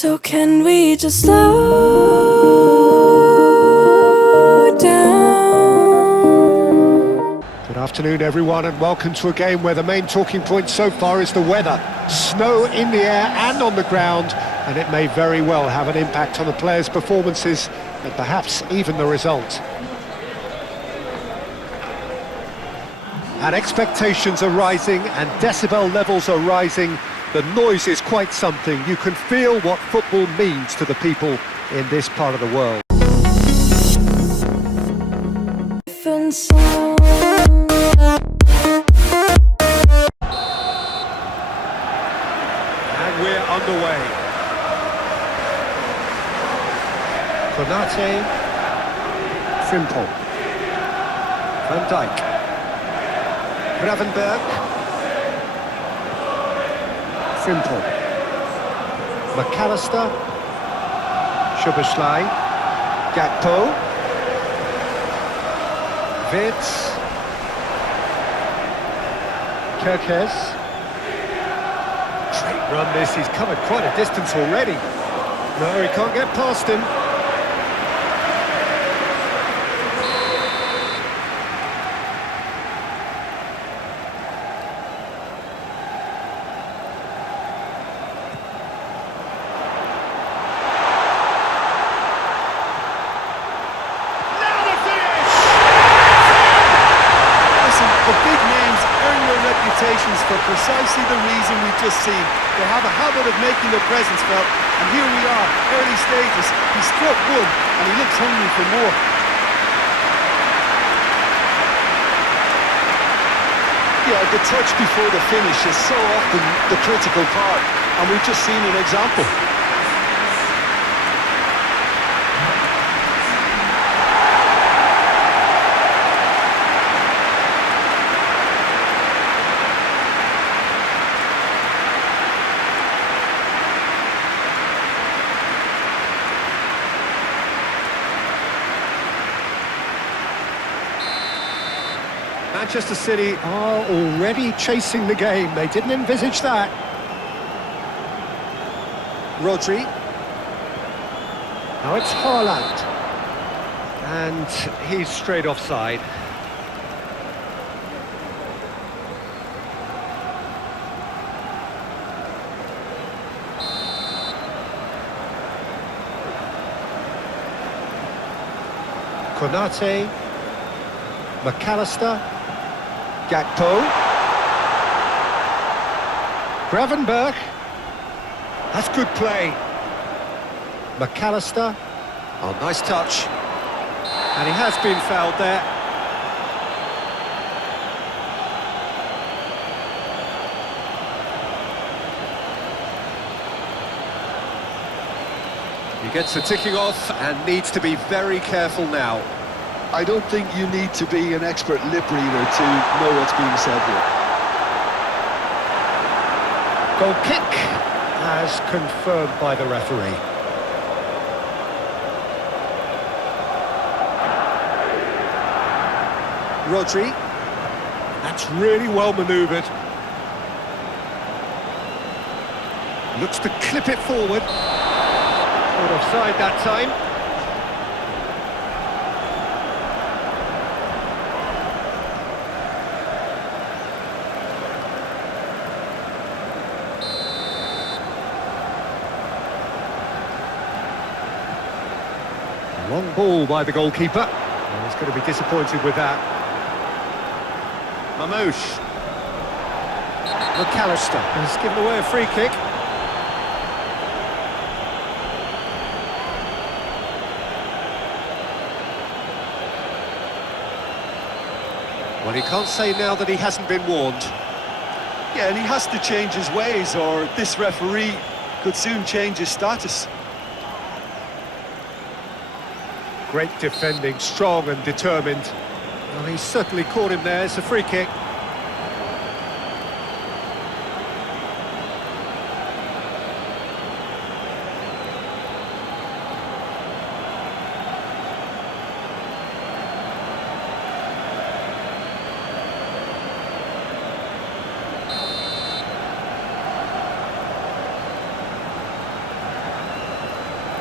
So can we just slow down? Good afternoon, everyone, and welcome to a game where the main talking point so far is the weather. Snow in the air and on the ground, and it may very well have an impact on the players' performances and perhaps even the result. And expectations are rising and decibel levels are rising. The noise is quite something. You can feel what football means to the people in this part of the world. And we're underway. Konate, Frimpong, Van Dijk, Gravenberch, Frimpong, McAllister, Szoboszlai, Gakpo, Wirtz, Kerkez. Great run this, he's covered quite a distance already. No, he can't get past him. For precisely the reason we've just seen. They have a habit of making their presence felt, and here we are, early stages. He struck one, and he looks hungry for more. Yeah, the touch before the finish is so often the critical part, and we've just seen an example. Manchester City are already chasing the game. They didn't envisage that. Rodri. Now it's Haaland. And he's straight offside. Konate. McAllister. Gakpo, Gravenberch, that's good play. McAllister, oh, nice touch, and he has been fouled there. He gets the ticking off and needs to be very careful now. I don't think you need to be an expert lip reader to know what's being said here. Goal kick, as confirmed by the referee. Rodri, that's really well manoeuvred. Looks to clip it forward. Caught offside that time. Long ball by the goalkeeper. And he's going to be disappointed with that. Marmoush. McAllister has given away a free kick. Well, he can't say now that he hasn't been warned. Yeah, and he has to change his ways, or this referee could soon change his status. Great defending, strong and determined. Well, he's certainly caught him there. It's a free kick.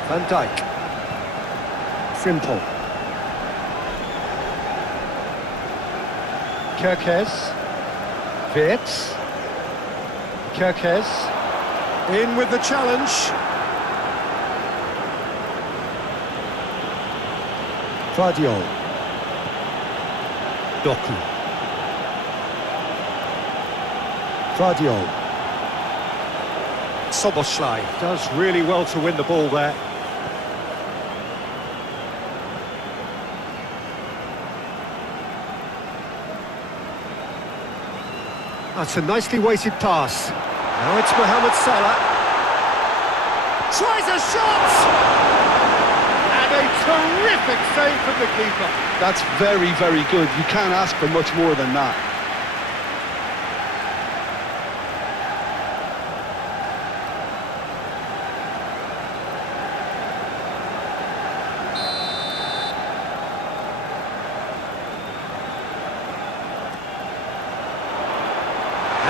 Van Dijk. Frimpong. Kerkez. Wirtz. Kerkez. In with the challenge. Guardiola. Doku. Guardiola. Soboslai does really well to win the ball there. That's a nicely weighted pass. Now it's Mohamed Salah. Tries a shot! And a terrific save from the keeper. That's very, very good. You can't ask for much more than that.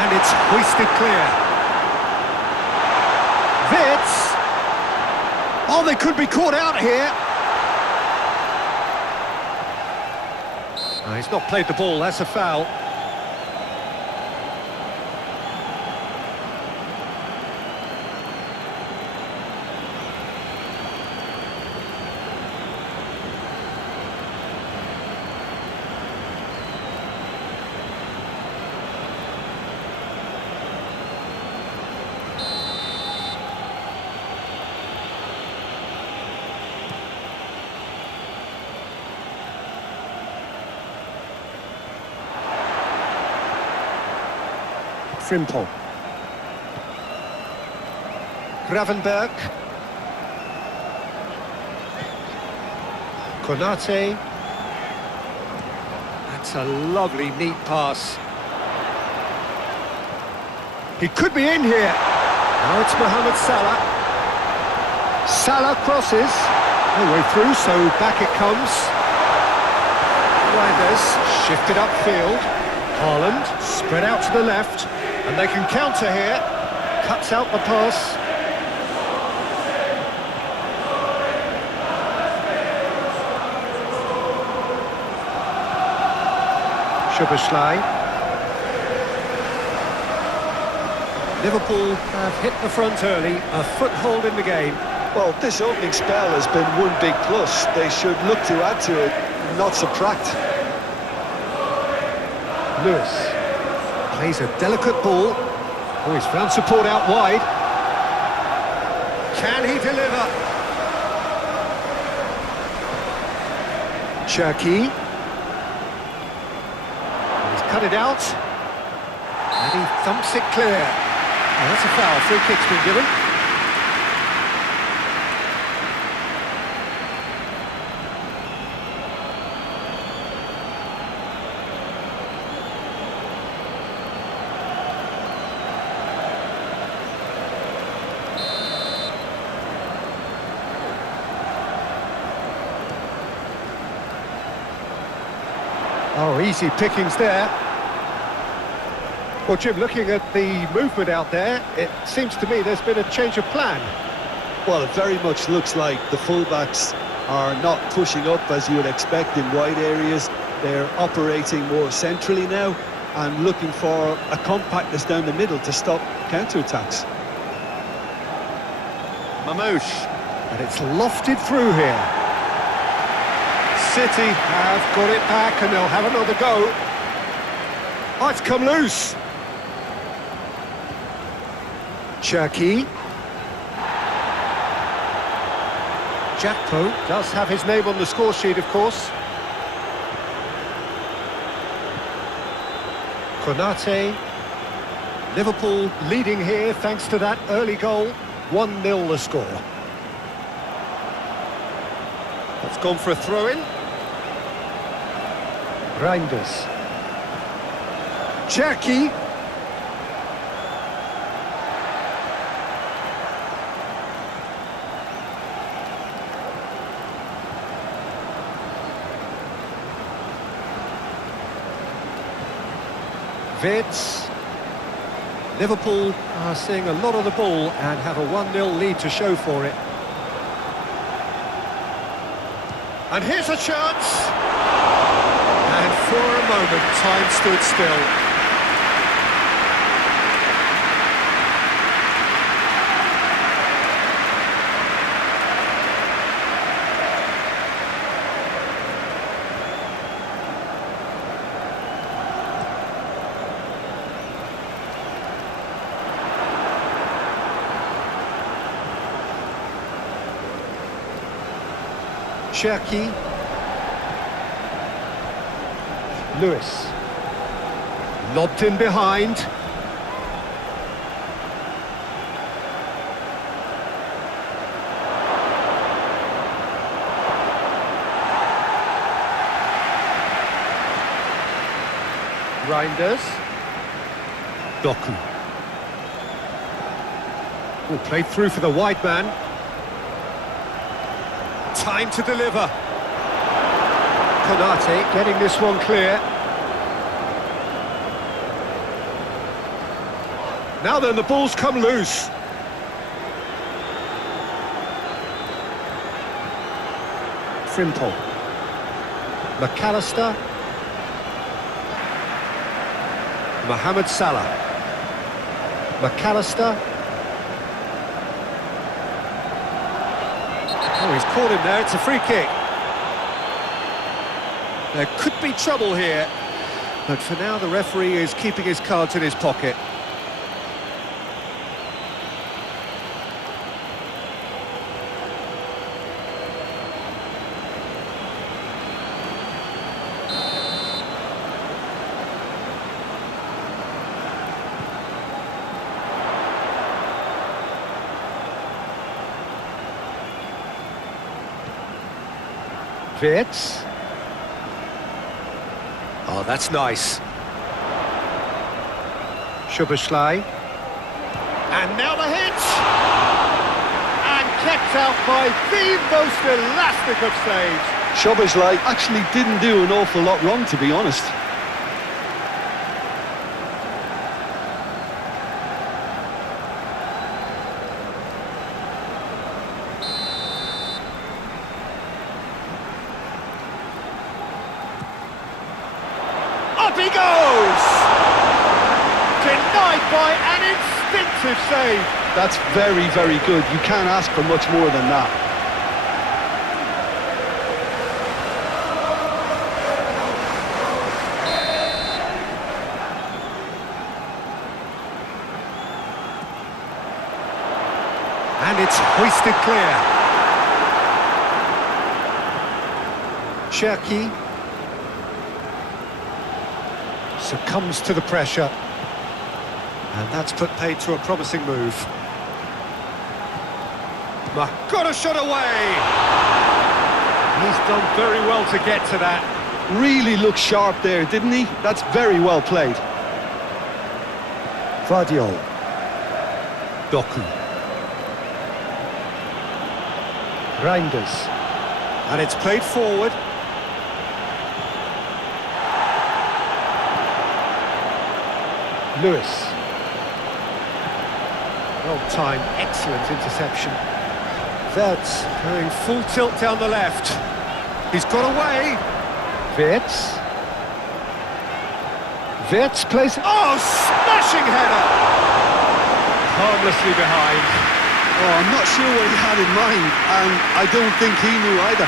And it's hoisted clear. Wirtz! Oh, they could be caught out here. Oh, he's not played the ball, that's a foul. Frimpong. Gravenberg. Konate. That's a lovely, neat pass. He could be in here. Now it's Mohamed Salah. Salah crosses. No way through, so back it comes. Reinders shifted upfield. Haaland spread out to the left. And they can counter here. Cuts out the pass. Szoboszlai. Liverpool have hit the front early, a foothold in the game. Well, this opening spell has been one big plus. They should look to add to it, not subtract. Lewis plays a delicate ball. Oh, he's found support out wide. Can he deliver? Cherki. He's cut it out. And he thumps it clear. Oh, that's a foul. Free kick's been given. Oh, easy pickings there. Well, Jim, looking at the movement out there, it seems to me there's been a change of plan. Well, it very much looks like the fullbacks are not pushing up as you would expect in wide areas. They're operating more centrally now and looking for a compactness down the middle to stop counter-attacks. Marmoush. And it's lofted through here. City have got it back and they'll have another go. Oh, it's come loose. Cherki. Gakpo does have his name on the score sheet, of course. Konate. Liverpool leading here thanks to that early goal. 1-0 the score. That's gone for a throw-in. Reinders. Cherki. Wirtz. Liverpool are seeing a lot of the ball and have a 1-0 lead to show for it. And here's a chance. And for a moment, time stood still. Cherki. Lewis. Lobbed in behind. Reinders. Doku. Oh, played through for the wide man. Time to deliver. Konate getting this one clear. Now then, the ball's come loose. Frimpong. McAllister. Mohamed Salah. McAllister. Oh, he's caught him there, it's a free kick. There could be trouble here, but for now the referee is keeping his cards in his pocket. Wirtz. Oh, that's nice. Szoboszlai. And now the hit! And kept out by the most elastic of saves. Szoboszlai actually didn't do an awful lot wrong, to be honest. Up he goes! Denied by an instinctive save. That's very, very good. You can't ask for much more than that. And it's hoisted clear. Cherki succumbs to the pressure, and that's put paid to a promising move. Got a shot away. He's done very well to get to that. Really looked sharp there, didn't he? That's very well played. Vardiol. Doku. Reinders. And it's played forward. Lewis. Well timed, excellent interception. Wirtz going full tilt down the left. He's got away. Wirtz. Wirtz plays... Oh, smashing header! Harmlessly behind. Oh, I'm not sure what he had in mind, and I don't think he knew either.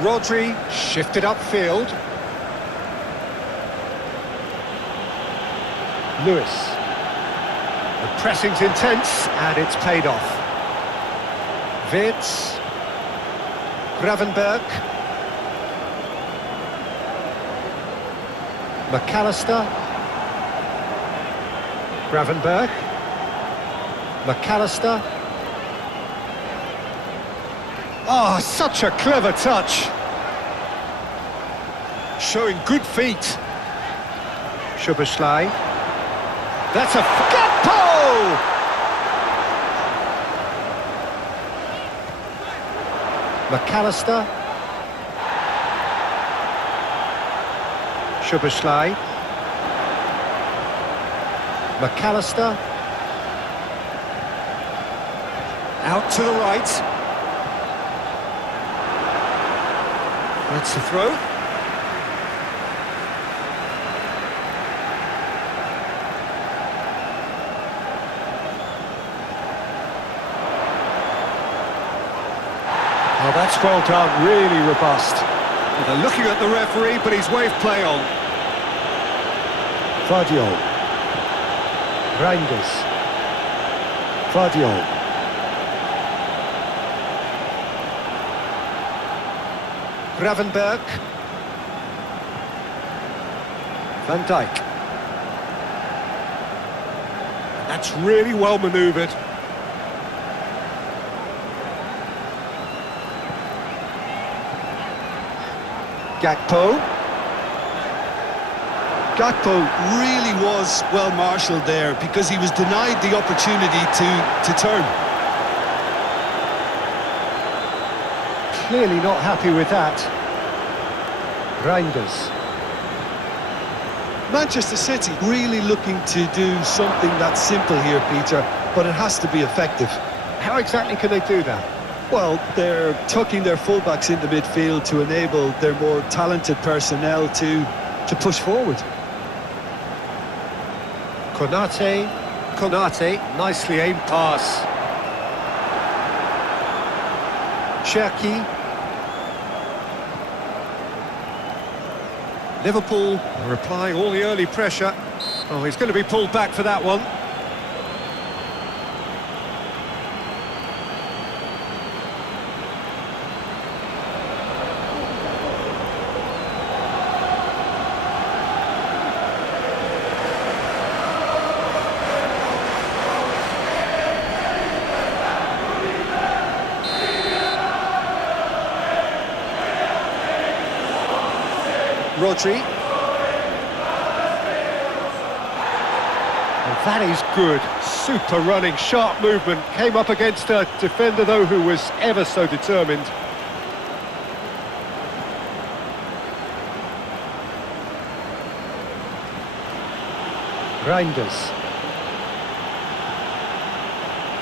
Rodri shifted upfield. Lewis. The pressing's intense and it's paid off. Wirtz. Gravenberg. McAllister. Gravenberg. McAllister. Oh, such a clever touch. Showing good feet. Szoboszlai. That's a... Gakpo! McAllister. Szoboszlai. McAllister. Out to the right. That's the throw. Oh, that's well done, really robust. Well, they're looking at the referee, but he's waved play on. Vardiol. Reinders. Vardiol. Gravenberg. Van Dijk. That's really well manoeuvred. Gakpo. Gakpo really was well marshalled there because he was denied the opportunity to turn. Clearly not happy with that. Reinders. Manchester City really looking to do something that's simple here, Peter, but it has to be effective. How exactly can they do that? Well, they're tucking their fullbacks into midfield to enable their more talented personnel to push forward. Konate. Konate, nicely aimed pass. Cherki. Liverpool are applying all the early pressure. Oh, he's going to be pulled back for that one. Rodri. And that is good. Super running, sharp movement. Came up against a defender, though, who was ever so determined. Reinders.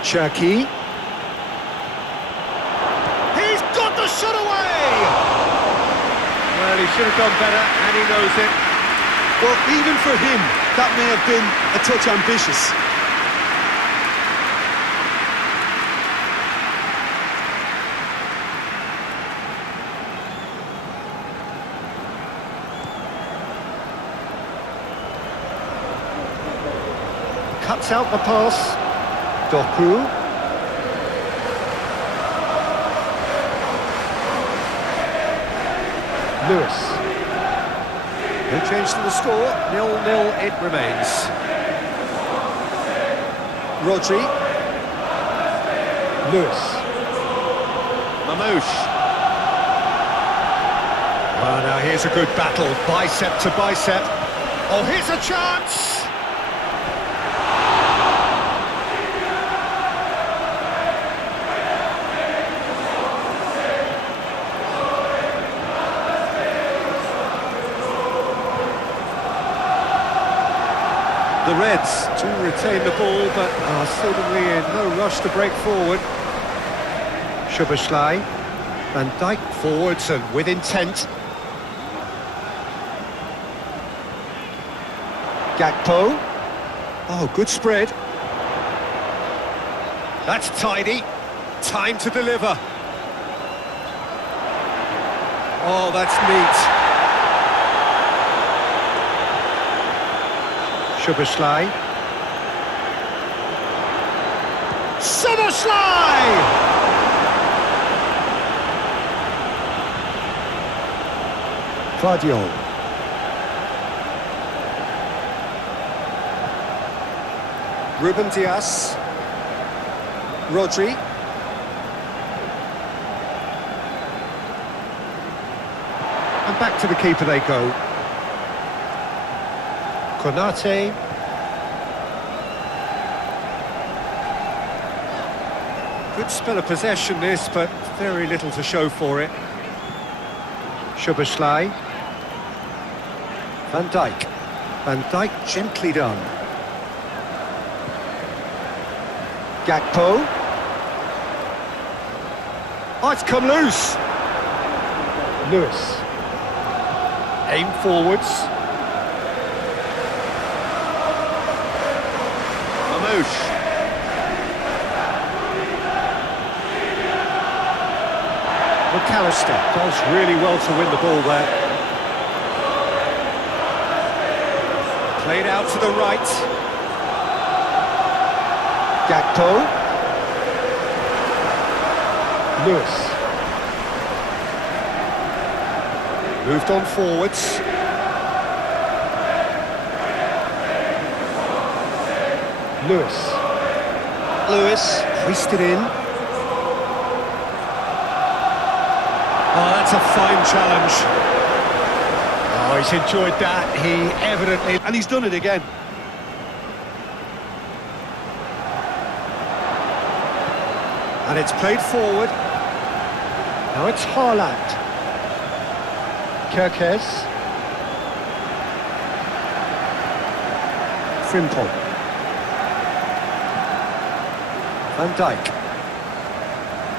Cherki. He's got the shot away! Well, he should have done better, and he knows it. Well, even for him, that may have been a touch ambitious. Cuts out the pass. Doku. Lewis. No change to the score, 0-0 it remains. Rodri. Lewis. Marmoush. Well, now here's a good battle, bicep to bicep. Oh, here's a chance! The Reds do retain the ball, but are seemingly in no rush to break forward. Szoboszlai. Van Dijk forwards and with intent. Gakpo. Oh, good spread. That's tidy. Time to deliver. Oh, that's neat. Szoboszlai. Szoboszlai! Vardiol. Ruben Dias. Rodri. And back to the keeper they go. Konate. Good spell of possession this, but very little to show for it. Szoboszlai. Van Dijk. Van Dijk gently done. Gakpo. Oh, it's come loose. Lewis. Aim forwards. Marmoush. McAllister does really well to win the ball there. Played out to the right. Gakpo. Lewis. Moved on forwards. Lewis hoisted in. Oh, that's a fine challenge. Oh, he's enjoyed that. He evidently... And he's done it again. And it's played forward. Now it's Haaland. Kerkez. Frimpong. Van Dijk.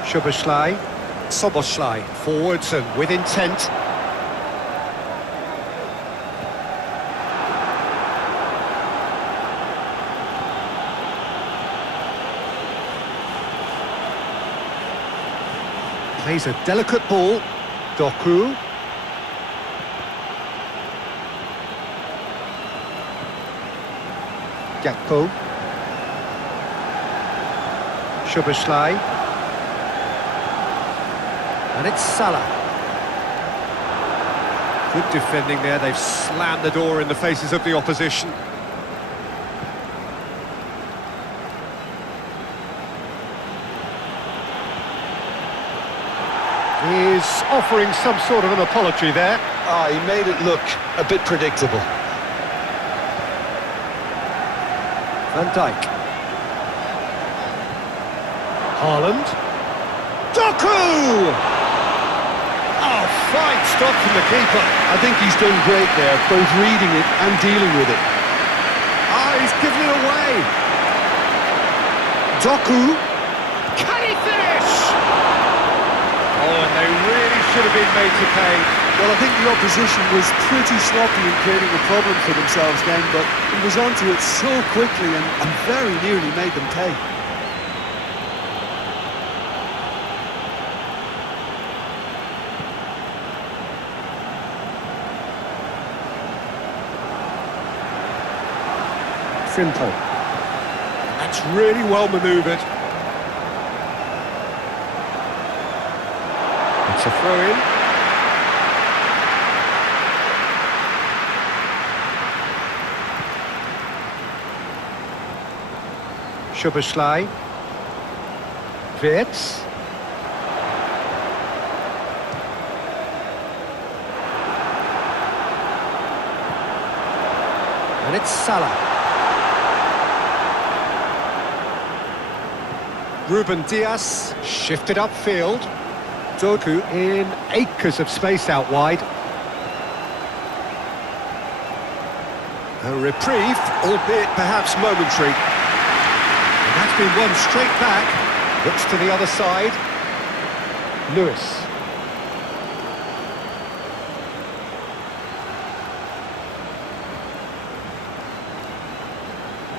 Szoboszlai. Forwards and with intent. Plays a delicate ball. Doku. Gakpo. Szoboszlai. And it's Salah. Good defending there. They've slammed the door in the faces of the opposition. He's offering some sort of an apology there. Ah, he made it look a bit predictable. Van Dijk. Haaland. Doku! Oh, fine stop from the keeper. I think he's done great there, both reading it and dealing with it. Ah, he's given it away. Doku. Can he finish? Oh, and they really should have been made to pay. Well, I think the opposition was pretty sloppy in creating a problem for themselves then, but he was onto it so quickly and very nearly made them pay. Frimpong. That's really well manoeuvred. It's a throw-in. Szoboszlai. Wirtz. And it's Salah. Ruben Dias shifted upfield. Doku in acres of space out wide. A reprieve, albeit perhaps momentary. And that's been won straight back. Looks to the other side. Lewis.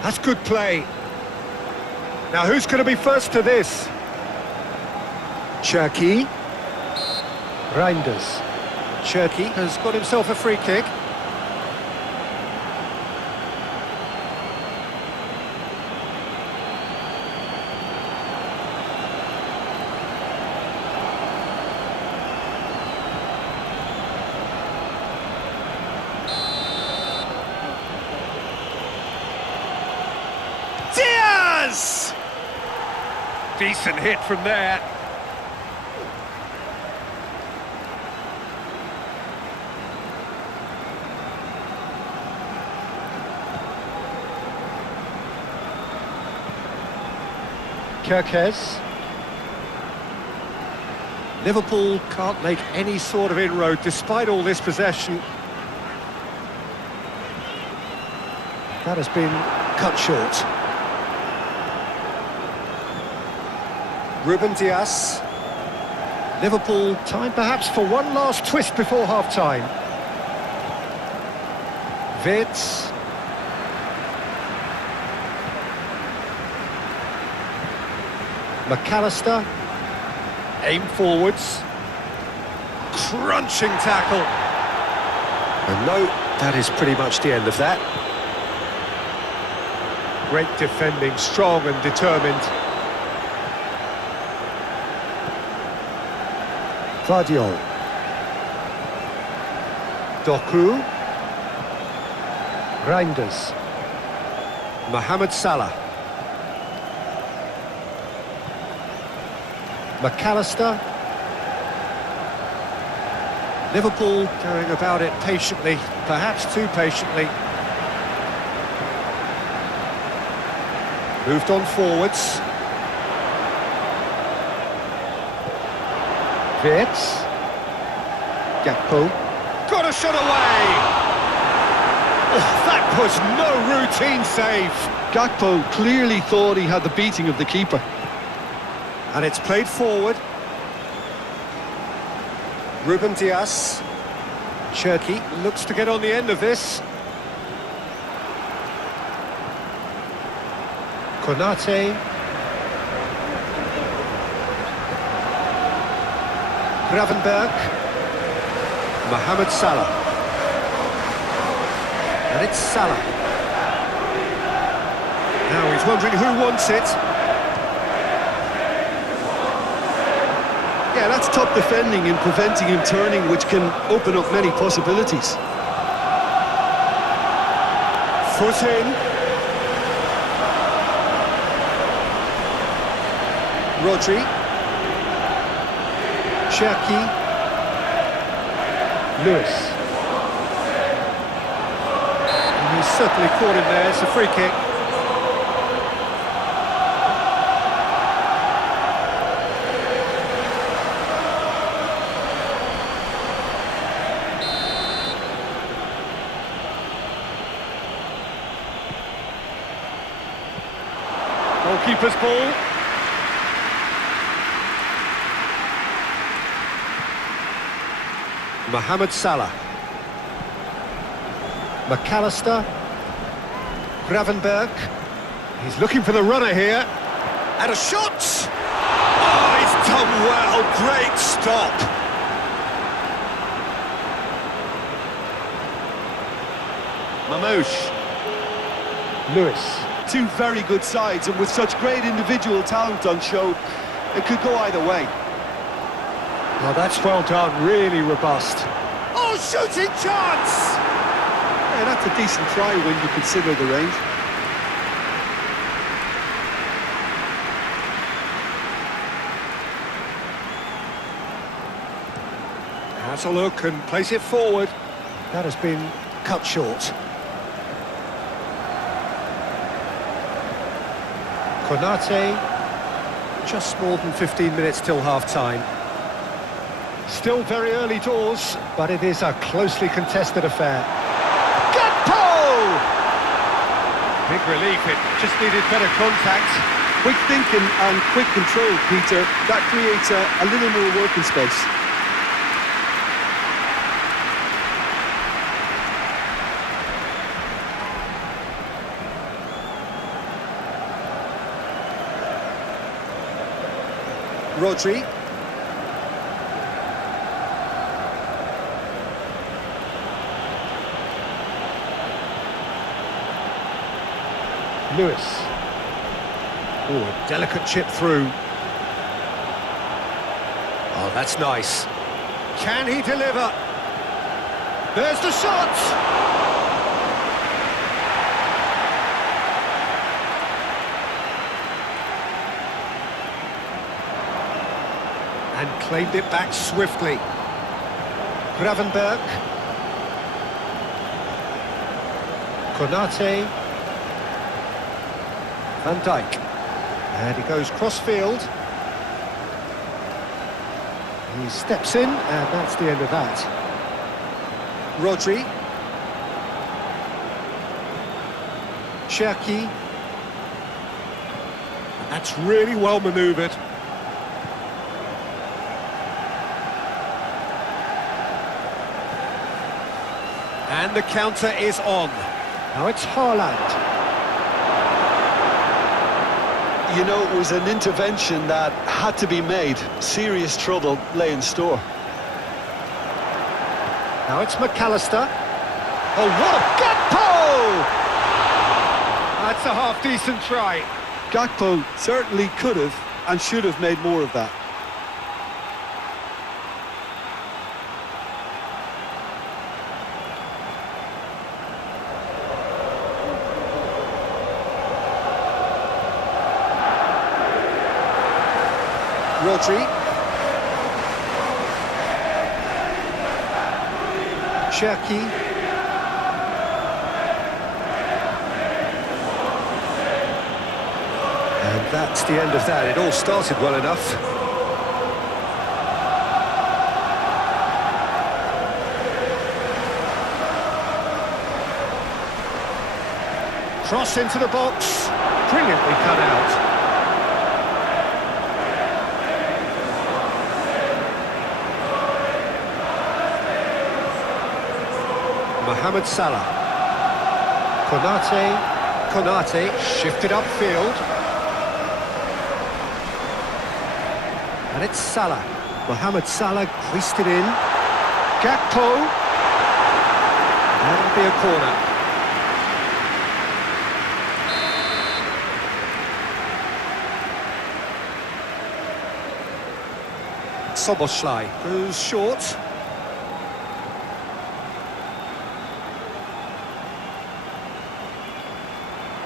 That's good play. Now who's going to be first to this? Cherki. Reinders. Cherki has got himself a free kick. Diaz! Decent hit from there. Kerkez. Liverpool can't make any sort of inroad despite all this possession. That has been cut short. Ruben Dias. Liverpool, time perhaps for one last twist before half-time. Wirtz. McAllister. Aim forwards. Crunching tackle. And no, that is pretty much the end of that. Great defending, strong and determined. Vardiol. Doku. Reinders. Mohamed Salah. McAllister. Liverpool going about it patiently, perhaps too patiently. Moved on forwards. Wirtz. Gakpo. Got a shot away! Oh, that was no routine save. Gakpo clearly thought he had the beating of the keeper. And it's played forward. Ruben Dias. Cherki looks to get on the end of this. Konate. Gravenberg. Mohamed Salah. And it's Salah. Now he's wondering who wants it. Yeah, that's top defending and preventing him turning, which can open up many possibilities. Foot in. Rodri. Cherki. Lewis. And he's certainly caught him there. It's a free kick. Goalkeeper's ball. Mohamed Salah. McAllister. Gravenberg. He's looking for the runner here. And a shot! Oh, he's done well. Great stop. Marmoush. Lewis. Two very good sides, and with such great individual talent on show, it could go either way. Oh, that's well done, really robust. Oh, shooting chance! Yeah, that's a decent try when you consider the range. Has a look and plays it forward. That has been cut short. Konate. Just more than 15 minutes till half-time. Still very early doors, but it is a closely contested affair. Gakpo! Big relief, it just needed better contact. Quick thinking and quick control, Peter. That creates a little more working space. Rodri. Lewis. Oh, a delicate chip through. Oh, that's nice. Can he deliver? There's the shot! And claimed it back swiftly. Gravenberg. Konate. Van Dijk. And he goes cross-field. He steps in, and that's the end of that. Rodri. Cherki. That's really well manoeuvred. And the counter is on. Now it's Haaland. You know, it was an intervention that had to be made. Serious trouble lay in store. Now it's McAllister. Oh, what a Gakpo! That's a half-decent try. Gakpo certainly could have and should have made more of that. Rodri. Cherki. And that's the end of that. It all started well enough. Cross into the box. Brilliantly cut out. Mohamed Salah. Konate shifted upfield. And it's Salah. Mohamed Salah creased it in. Gakpo. That'll be a corner. Soboslai goes short.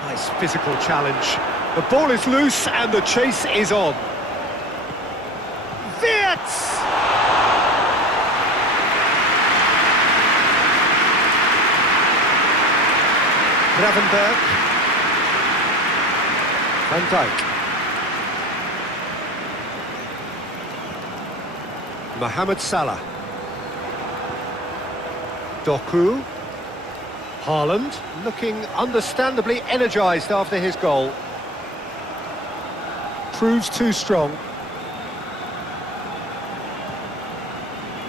Nice physical challenge. The ball is loose and the chase is on. Wirtz! Gravenberg. Van Dijk. Mohamed Salah. Doku. Haaland looking understandably energised after his goal. Proves too strong.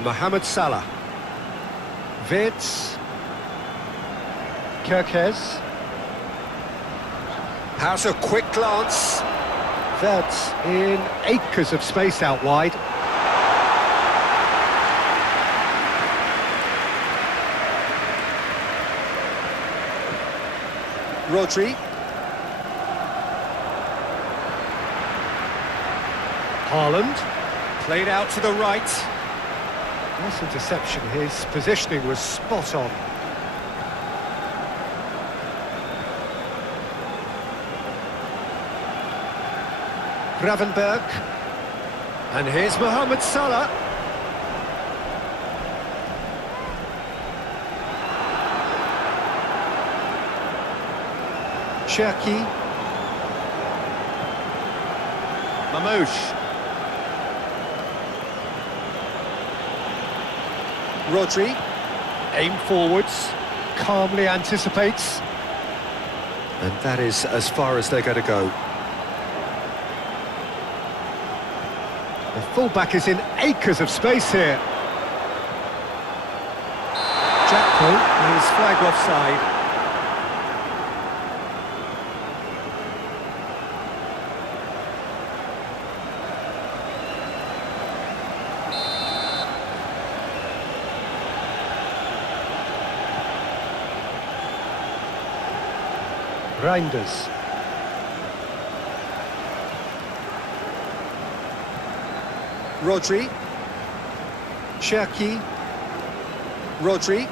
Mohamed Salah. Wirtz. Kerkez. Has a quick glance. Wirtz in acres of space out wide. Rodri. Haaland. Played out to the right. Nice interception. His positioning was spot on. Gravenberg. And here's Mohamed Salah. Cherki. Marmoush. Rodri. Aim forwards. Calmly anticipates. And that is as far as they're going to go. The fullback is in acres of space here. Gakpo is flagged offside. Reinders. Rodri. Cherki. Rodri.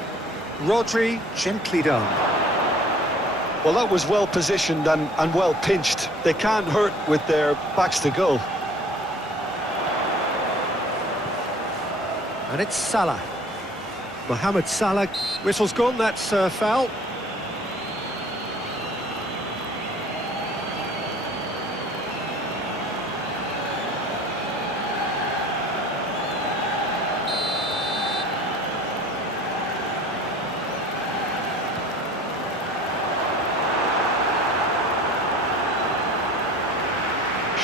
Rodri, gently done. Well, that was well positioned and well pinched. They can't hurt with their backs to goal. And it's Salah. Mohamed Salah. Whistle's gone, that's foul.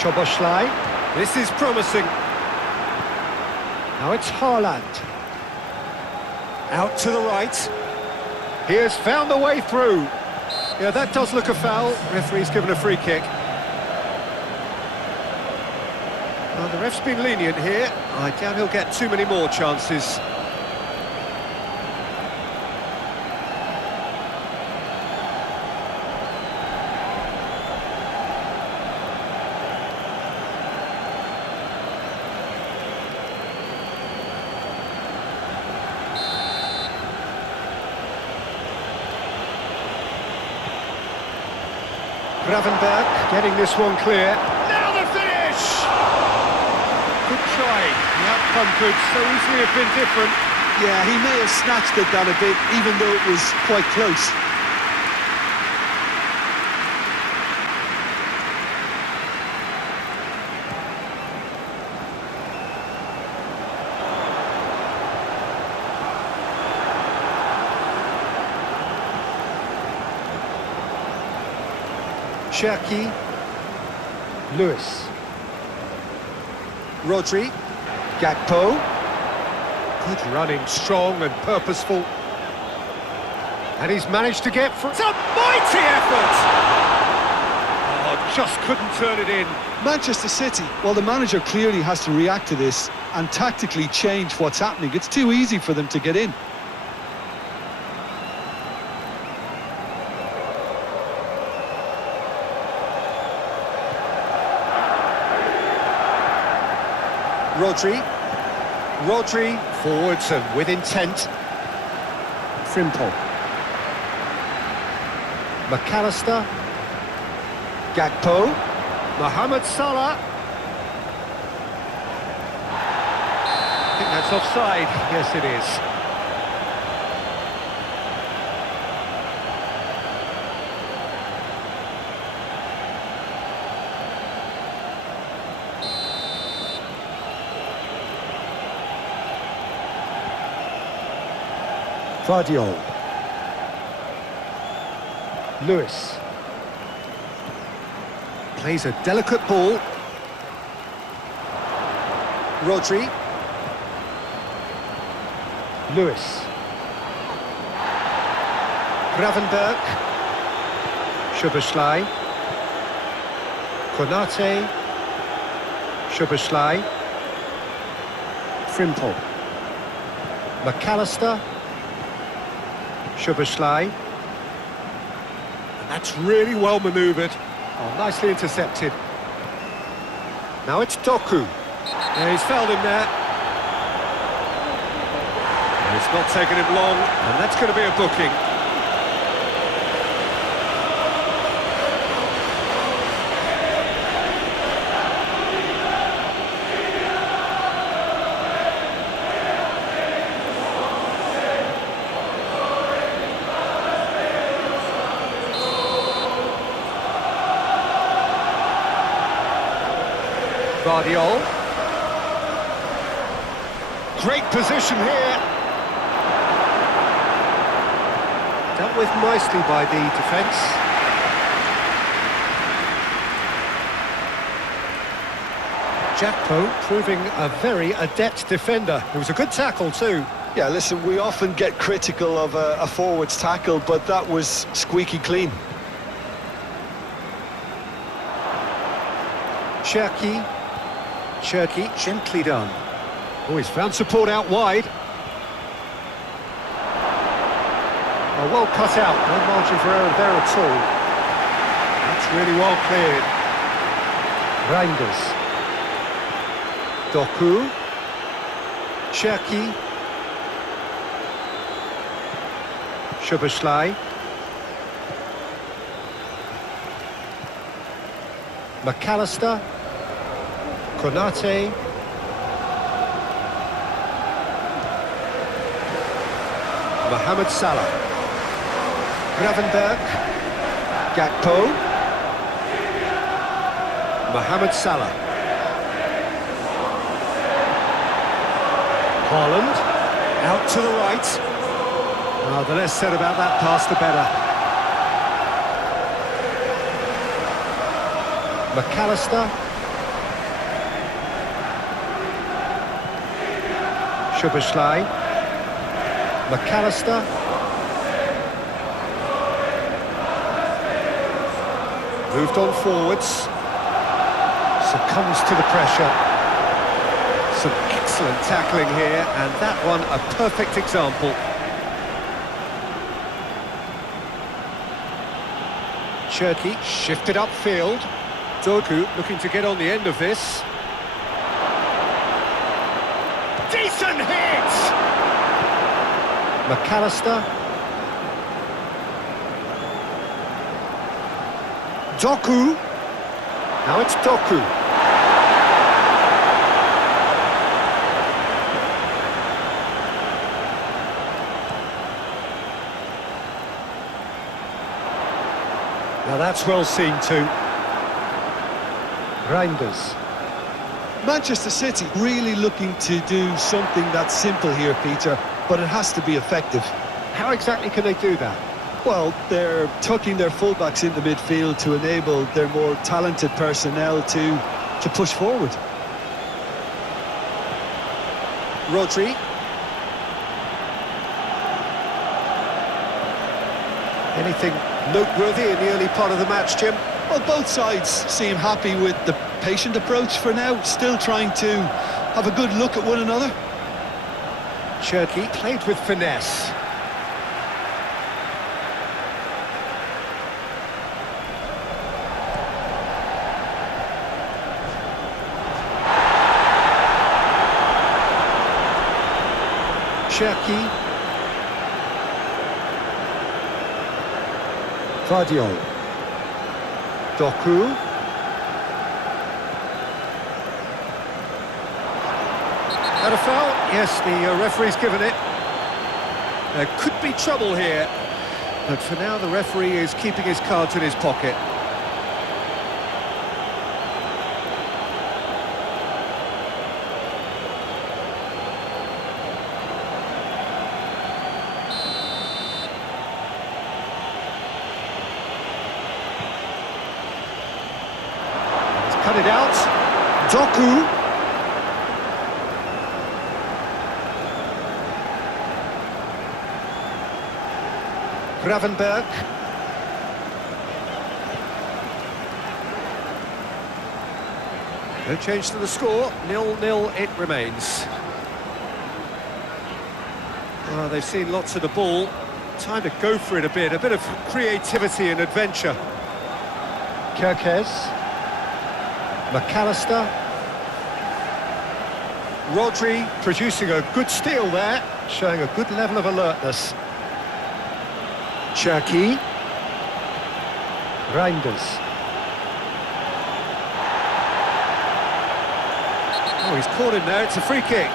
Szoboszlai. This is promising. Now it's Haaland. Out to the right. He has found the way through. Yeah, that does look a foul. Referee's given a free kick. Well, the ref's been lenient here. I doubt he'll get too many more chances. Gravenberg getting this one clear. Now the finish! Good try. The outcome could so easily have been different. Yeah, he may have snatched at that a bit, even though it was quite close. Cherki, Lewis, Rodri, Gakpo. Good running, strong and purposeful. And he's managed to get through. It's a mighty effort! Oh, just couldn't turn it in. Manchester City, well, the manager clearly has to react to this and tactically change what's happening. It's too easy for them to get in. Rodri, forwards and with intent. Frimpong. McAllister. Gakpo. Mohamed Salah. I think that's offside. Yes, it is. Vardiol. Lewis. Plays a delicate ball. Rodri. Lewis. Gravenberg. Szoboszlai. Konate. Szoboszlai. Frimpong. McAllister. Szoboszlai. And that's really well manoeuvred. Oh, nicely intercepted. Now it's Doku. Yeah, he's fouled him there. And it's not taken him long, and that's going to be a booking. Vardiol. Great position here. Dealt with nicely by the defence. Gakpo proving a very adept defender. It was a good tackle too. Yeah, listen, we often get critical of a forward's tackle, but that was squeaky clean. Cherki, gently done. Oh, he's found support out wide. Oh, well cut out, no margin for error there at all. That's really well cleared. Reinders. Doku. Cherki. Szoboszlai. McAllister. Konate. Mohamed Salah. Gravenberg. Gakpo. Mohamed Salah. Haaland. Out to the right. Oh, the less said about that pass, the better. McAllister. Szoboszlai. McAllister. Moved on forwards. Succumbs to the pressure. Some excellent tackling here, and that one a perfect example. Cherky shifted upfield. Doku looking to get on the end of this. Decent hit! McAllister. Doku. Now it's Doku. Now that's well seen too. Reinders. Manchester City really looking to do something that's simple here, Peter, but it has to be effective. How exactly can they do that? Well, they're tucking their fullbacks into midfield to enable their more talented personnel to push forward. Rodri. Anything noteworthy in the early part of the match, Jim? Well, both sides seem happy with the patient approach for now, still trying to have a good look at one another. Cherky played with finesse. Cherky. Vardiol. Doku. That a foul? Yes, the referee's given it. There could be trouble here, but for now the referee is keeping his cards in his pocket. Cut it out. Doku. Gravenberg. No change to the score. 0-0 it remains. Well, they've seen lots of the ball. Time to go for it a bit of creativity and adventure. Kerkez. McAllister. Rodri producing a good steal there, showing a good level of alertness. Cherky. Reinders. Oh, he's caught him there, it's a free kick.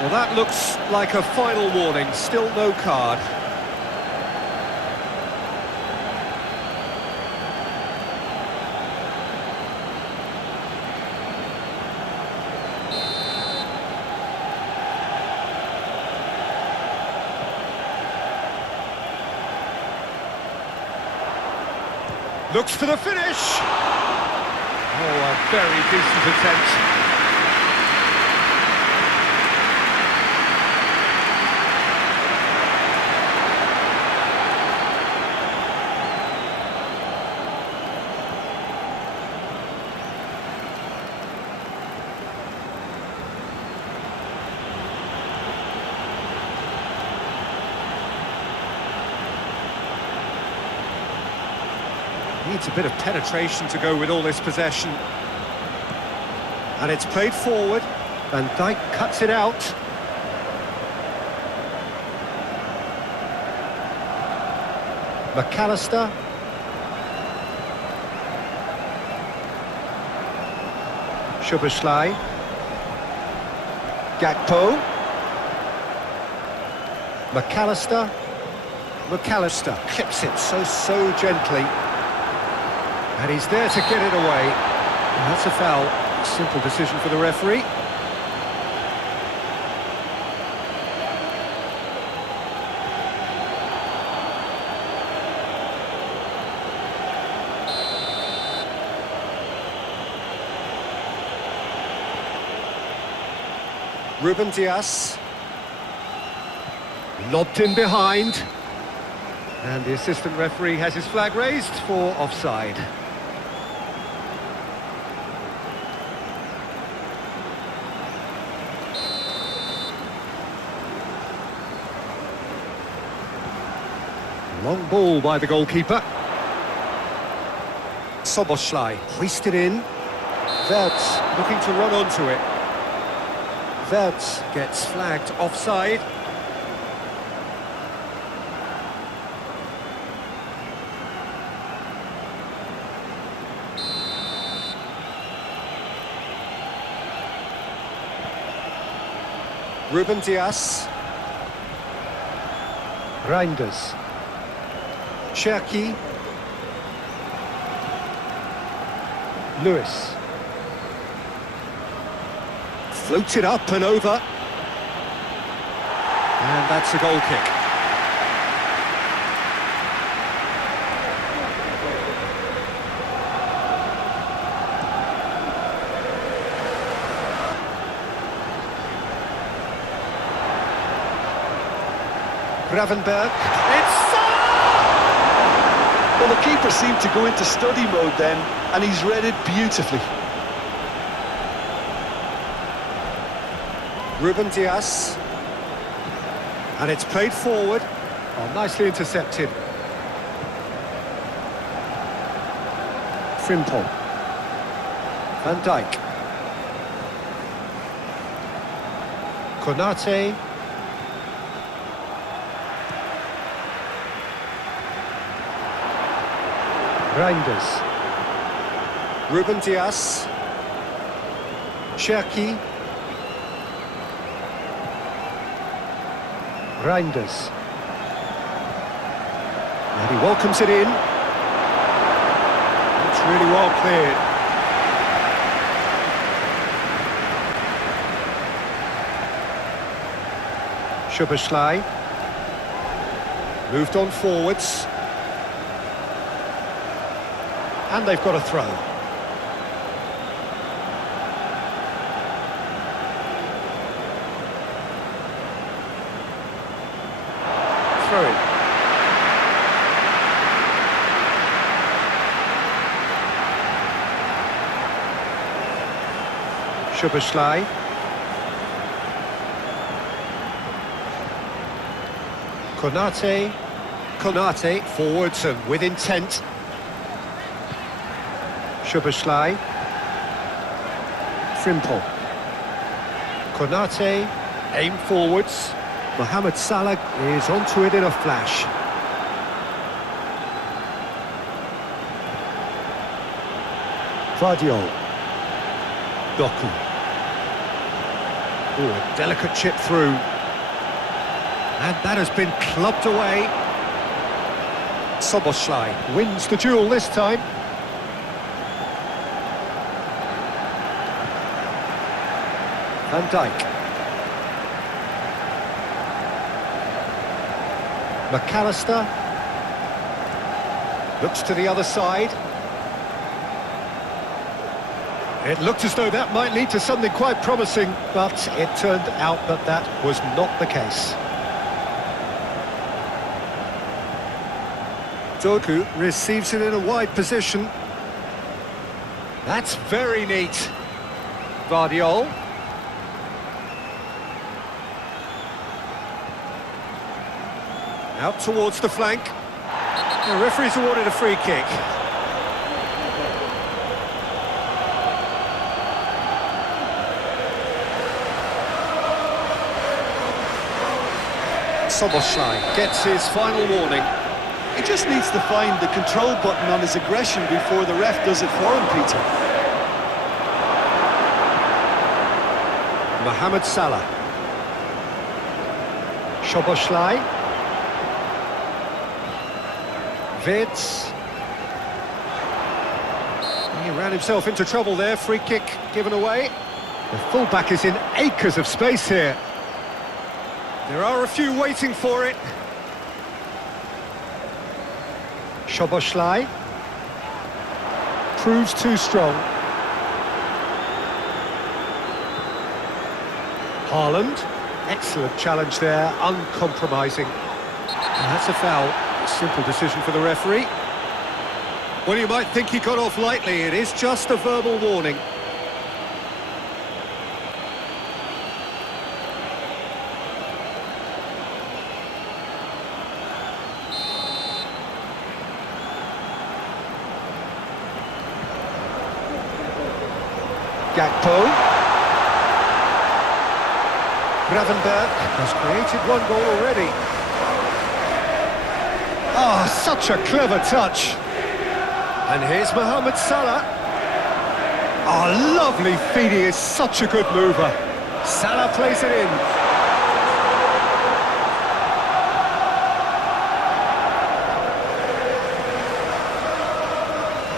Well, that looks like a final warning, still no card. Looks for the finish. Oh, a very decent attempt. Needs a bit of penetration to go with all this possession. And it's played forward. Van Dijk cuts it out. McAllister. Szoboszlai. Gakpo. McAllister. McAllister clips it so gently. And he's there to get it away. And that's a foul. Simple decision for the referee. Ruben Dias. Lobbed in behind. And the assistant referee has his flag raised for offside. Long ball by the goalkeeper. Soboslai hoisted in. Wirtz looking to run onto it. Wirtz gets flagged offside. Ruben Dias. Reinders. Cherki. Lewis. Floated up and over. And that's a goal kick. Gravenberg. It's... Well, the keeper seemed to go into study mode then, and he's read it beautifully. Ruben Dias. And it's played forward. Oh, nicely intercepted. Frimpong. Van Dijk. Konate. Reinders. Ruben Dias. Cherki. Reinders. And he welcomes it in. It's really well cleared. Szoboszlai. Moved on forwards. And they've got a throw. Throw. Szoboszlai. Konate. Konate forwards and with intent. Szoboszlai. Frimpong. Konate, aim forwards. Mohamed Salah is onto it in a flash. Vardiol. Doku. Oh, a delicate chip through. And that has been clubbed away. Soboszlai wins the duel this time. Van Dijk. McAllister. Looks to the other side. It looked as though that might lead to something quite promising, but it turned out that that was not the case. Doku receives it in a wide position. That's very neat. Vardiol. Out towards the flank. The referee's awarded a free kick. Soboszlai gets his final warning. He just needs to find the control button on his aggression before the ref does it for him, Peter. Mohamed Salah. Szoboszlai. Wirtz. He ran himself into trouble there, free kick given away. The fullback is in acres of space here. There are a few waiting for it. Szoboszlai. Proves too strong. Haaland, excellent challenge there, uncompromising. And that's a foul, a simple decision for the referee. Well, you might think he got off lightly, it is just a verbal warning. Gakpo. Gravenberg has created one goal already. Ah, such a clever touch. And here's Mohamed Salah. Oh, lovely feed, he is such a good mover. Salah plays it in.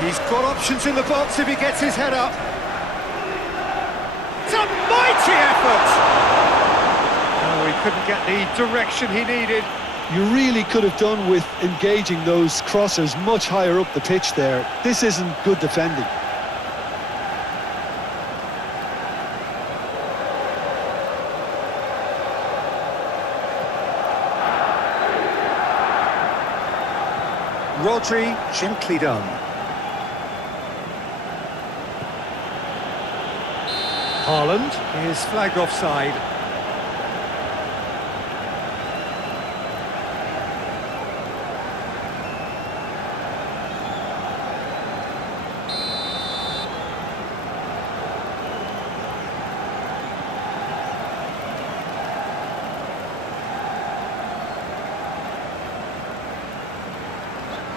He's got options in the box if he gets his head up. It's a mighty effort! Oh, he couldn't get the direction he needed. You really could have done with engaging those crossers much higher up the pitch there. This isn't good defending. Rodri, gently done. Haaland is flagged offside.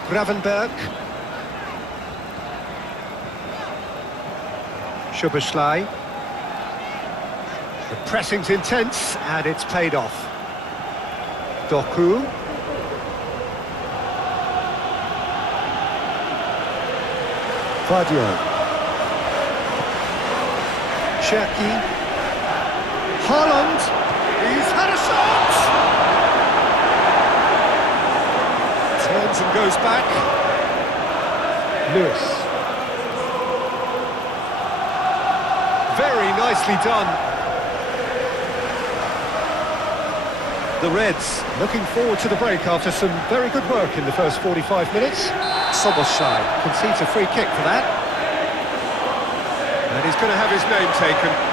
Gravenberg. Szoboszlai. The pressing's intense, and it's paid off. Doku. Vadio. Cherki. Haaland. He's had a shot! Turns and goes back. Lewis. Very nicely done. The Reds looking forward to the break after some very good work in the first 45 minutes. Szoboszlai concedes a free kick for that. And he's going to have his name taken.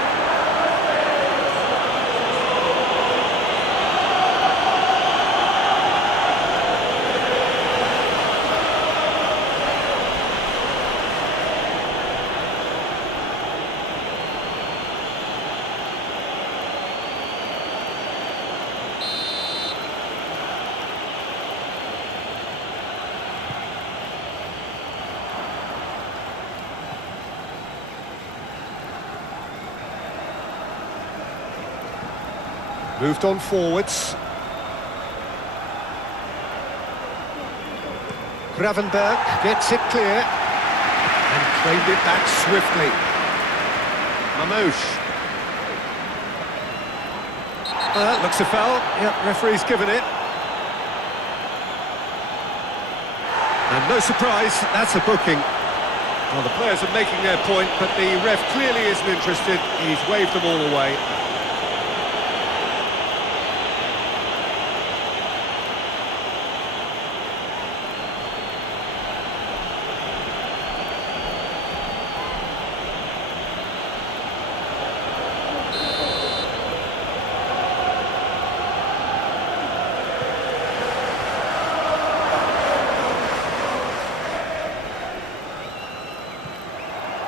Moved on forwards. Gravenberg gets it clear and claimed it back swiftly. Marmoush. That looks a foul. Yep, referee's given it. And no surprise, that's a booking. Well, the players are making their point, but the ref clearly isn't interested. He's waved them all away.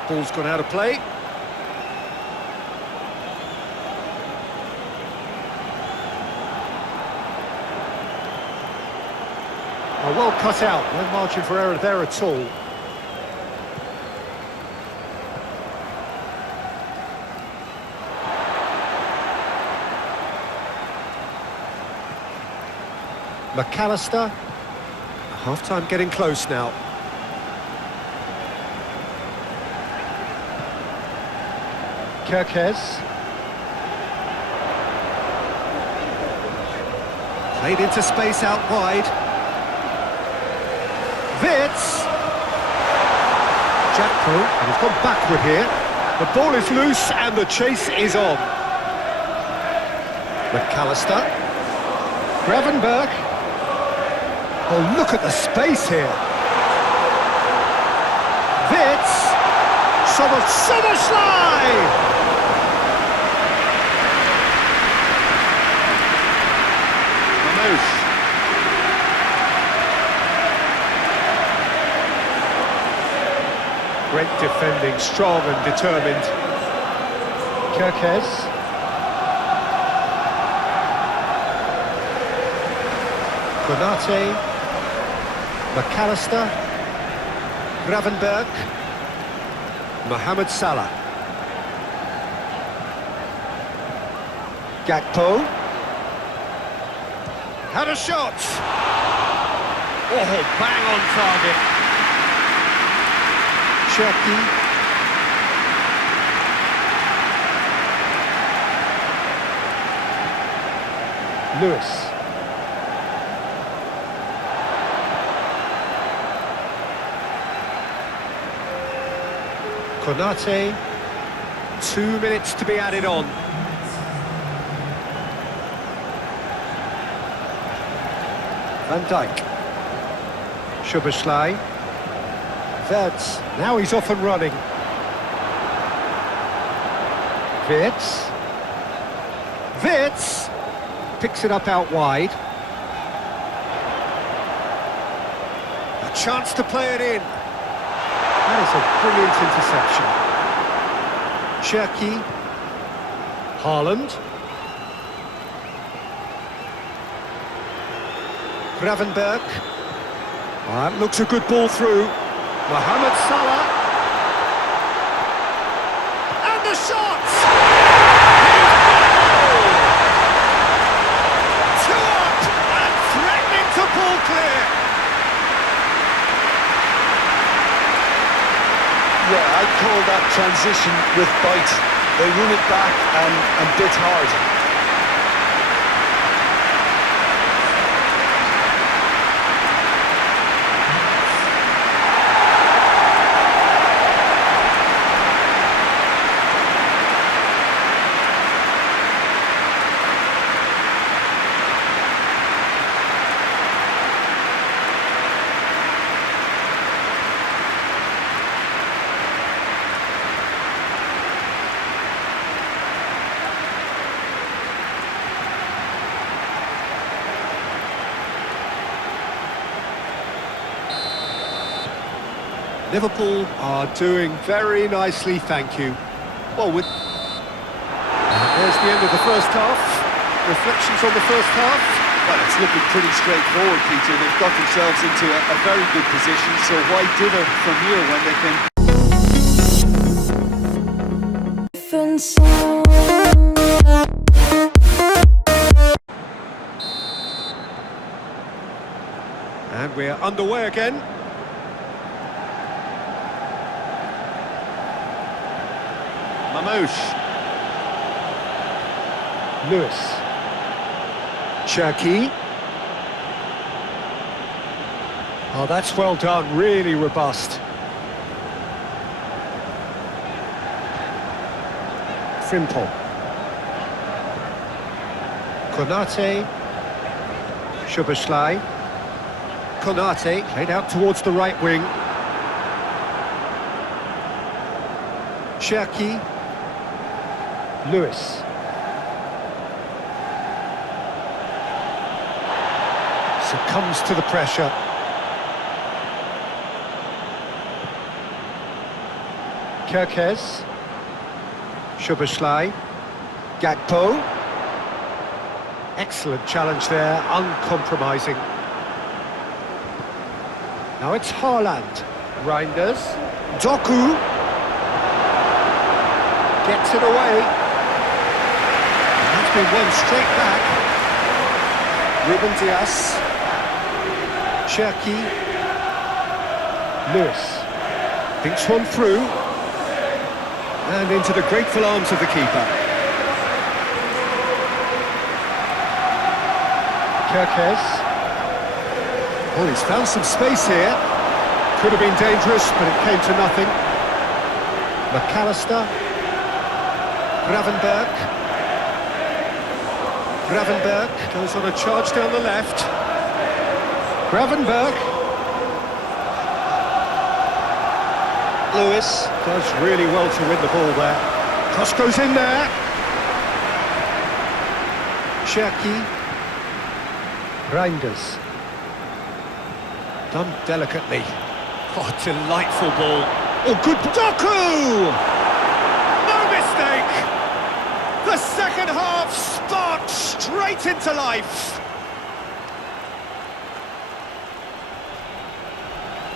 Ball's gone out of play. Oh, well cut out, no margin for error there at all. McAllister. Half-time getting close now. Kerkez. Played into space out wide. Wirtz. Gakpo, and he's gone backward here. The ball is loose and the chase is on. McAllister. Gravenberch. Oh, look at the space here. Wirtz. Soboslai! Marmoush. Great defending, strong and determined. Kerkez. Konate. McAllister. Gravenberch. Mohamed Salah. Gakpo. Had a shot. Oh, bang on target. Cherki. Lewis. Konate, 2 minutes to be added on. Van Dijk. Szoboszlai. Wirtz, now he's off and running. Wirtz. Wirtz picks it up out wide. A chance to play it in. That is a brilliant interception. Cherki. Haaland. Gravenberch. That looks a good ball through. Mohamed Salah. And the shot! Two up and threatening to pull clear. Yeah, I'd call that transition with bite. They run it back and bit hard. Liverpool are doing very nicely, thank you. Well, there's the end of the first half. Reflections on the first half? Well, it's looking pretty straightforward, Peter. They've got themselves into a very good position, so why dither from here when they can... Different sound. And we're underway again. Marmoush. Lewis. Cherki. Oh, that's well done, really robust. Frimpong. Konate. Szoboszlai. Konate played out towards the right wing. Cherki. Lewis. Succumbs to the pressure. Kerkez. Szoboszlai. Gakpo. Excellent challenge there, uncompromising. Now it's Haaland. Reinders. Doku. Gets it away. That's been won straight back. Ruben Dias. Cherki. Lewis. Thinks one through. And into the grateful arms of the keeper. Kerkez. Well, he's found some space here. Could have been dangerous, but it came to nothing. McAllister. Gravenberch. Gravenberg goes on a charge down the left. Gravenberg. Lewis does really well to win the ball there. Cross goes in there. Cherki. Reinders. Done delicately. Oh, delightful ball. Oh, good Doku! No mistake! The second half sparked straight into life.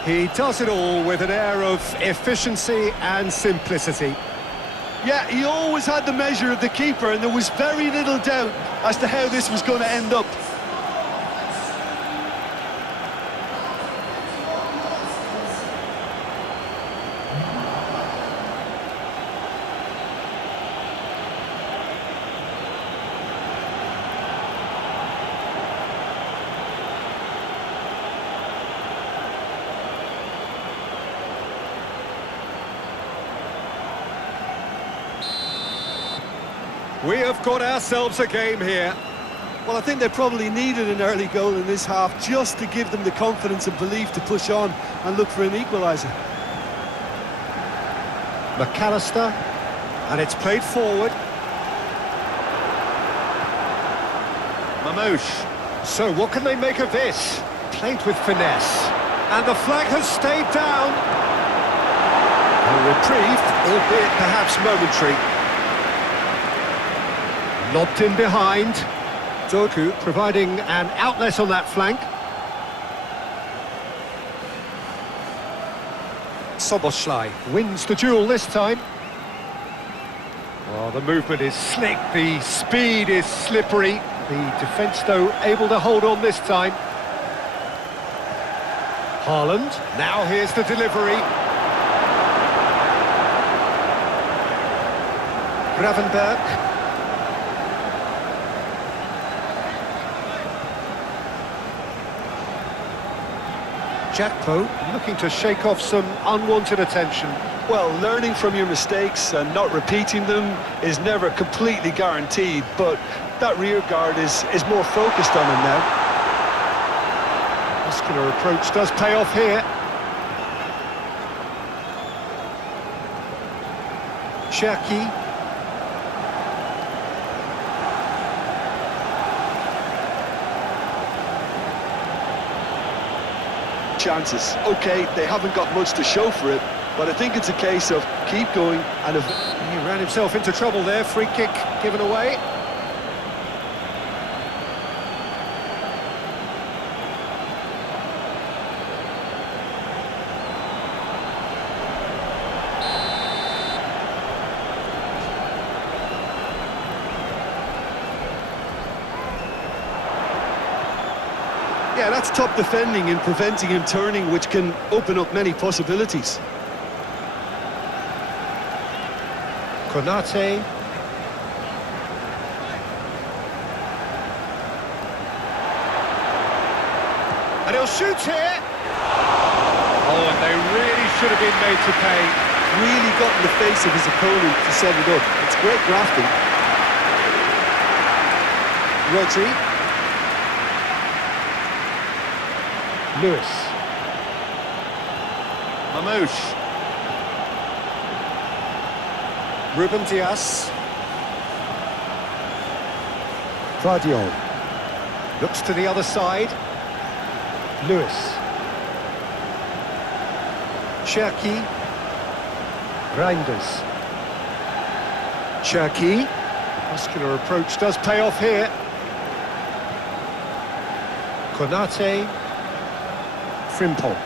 He does it all with an air of efficiency and simplicity. Yeah, he always had the measure of the keeper, and there was very little doubt as to how this was going to end up. We have got ourselves a game here. Well, I think they probably needed an early goal in this half just to give them the confidence and belief to push on and look for an equaliser. McAllister, and it's played forward. Marmoush. So what can they make of this? Played with finesse. And the flag has stayed down. A reprieve, albeit perhaps momentary. Lobbed in behind. Doku providing an outlet on that flank. Soboslai wins the duel this time. Oh, the movement is slick, the speed is slippery. The defence, though, able to hold on this time. Haaland, now here's the delivery. Gravenberg. Gakpo looking to shake off some unwanted attention. Well, learning from your mistakes and not repeating them is never completely guaranteed, but that rear guard is more focused on him now. Muscular approach does pay off here. Cherki. Chances. Okay, they haven't got much to show for it, but I think it's a case of keep going and if He ran himself into trouble there. Free kick given away. yeah, that's top defending and preventing him turning, which can open up many possibilities. Konate. And he'll shoot here. Oh, and they really should have been made to pay. Really got in the face of his opponent to set it up. It's great grafting. Rodri. Lewis. Marmoush. Ruben Dias. Vardiol. Looks to the other side. Lewis. Cherki. Reinders. Cherki. Muscular approach does pay off here. Konate. Frimpong.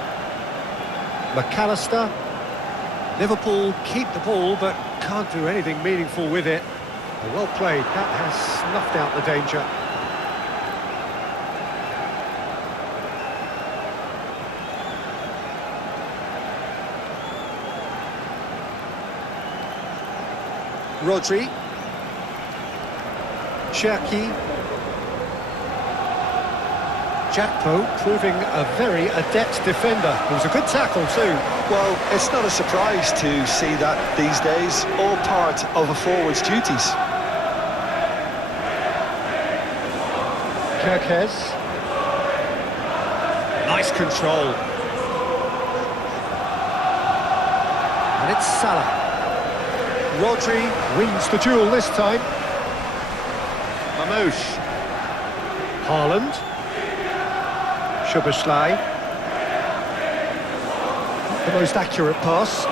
McAllister. Liverpool keep the ball but can't do anything meaningful with it. Well played, that has snuffed out the danger. Rodri. Cherki. Gakpo proving a very adept defender. It was a good tackle too. Well, it's not a surprise to see that these days, all part of a forward's duties. Kirkes. Nice control. And it's Salah. Rodri wins the duel this time. Marmoush. Haaland. Szoboszlai. The most accurate pass.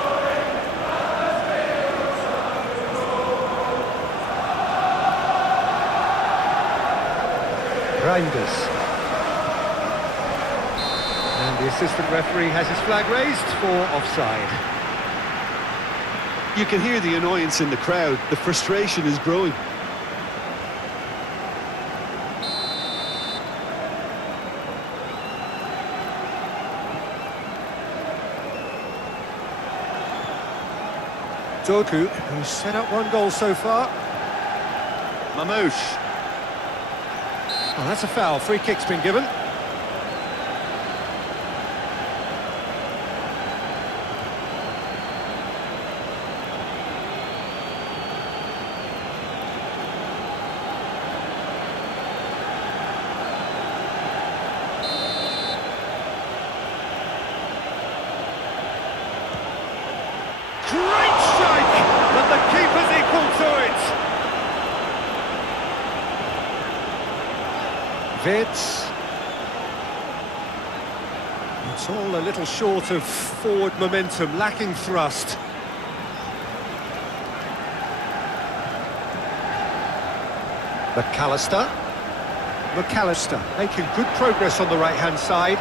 Reinders. And the assistant referee has his flag raised for offside. You can hear the annoyance in the crowd. The frustration is growing. Doku, who's set up one goal so far. Marmoush. Oh, that's a foul. Free kick's been given. Great strike! But the keeper's equal to it! Wirtz. It's all a little short of forward momentum, lacking thrust. McAllister. McAllister making good progress on the right-hand side.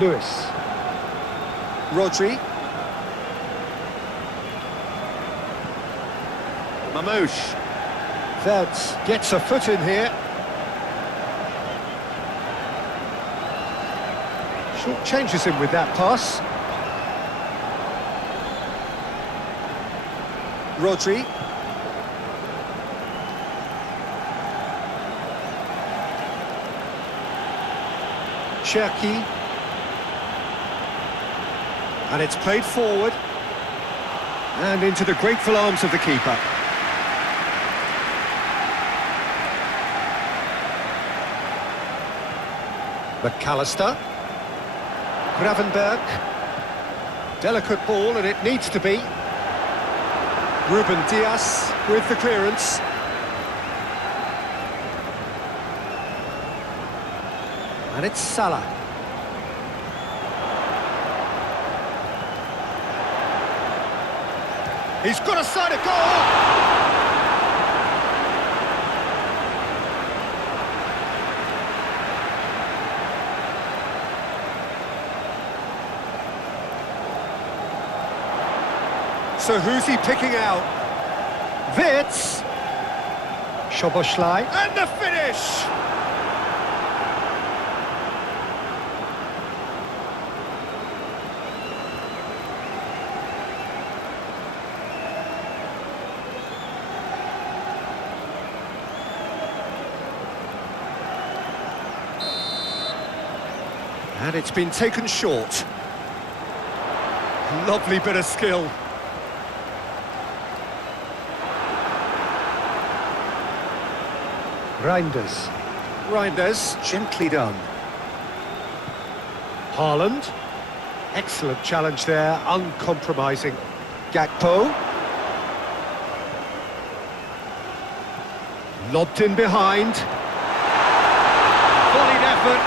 Lewis. Rodri. Marmoush. Wirtz gets a foot in here. Short changes him with that pass. Rodri. Cherki. And it's played forward. And into the grateful arms of the keeper. McAllister. Gravenberg. Delicate ball, and it needs to be. Ruben Dias with the clearance. And it's Salah. He's got a side of goal! So who's he picking out? Wirtz. Szoboszlai. And the finish! And it's been taken short. Lovely bit of skill. Reinders, gently done. Haaland. Excellent challenge there, uncompromising. Gakpo. Lobbed in behind. Volleyed effort.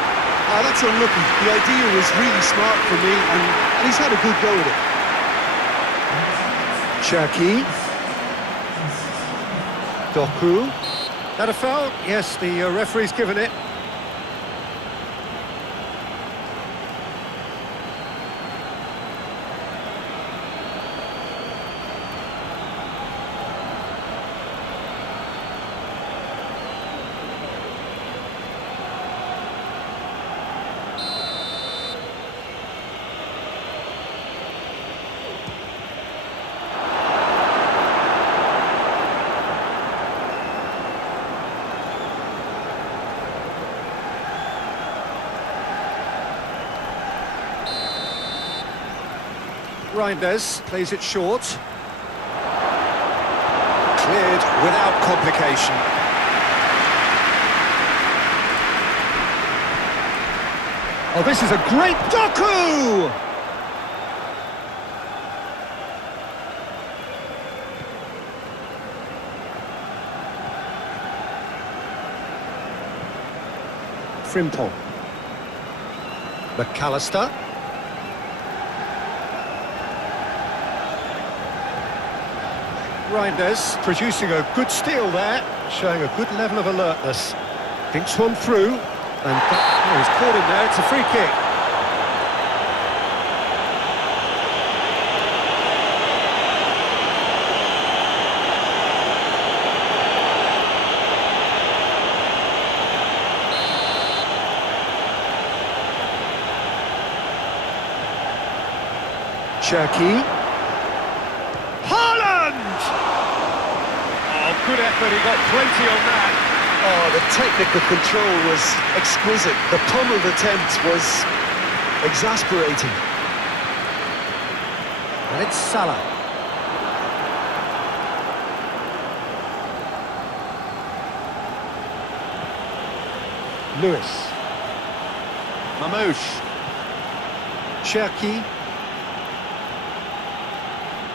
That's unlucky. The idea was really smart for me, and he's had a good go with it. Cherki. Doku. That a foul? Yes, the referee's given it. Reinders plays it short. Cleared without complication. Oh, this is a great Doku! Frimpong. McAllister. Reinders producing a good steal there, showing a good level of alertness. Thinks one through, and he's caught him there, it's a free kick. Cherky. Haaland! Oh, good effort, he got plenty on that. Oh, the technical control was exquisite. The pummeled attempt was exasperating. And it's Salah. Lewis. Marmoush. Cherky.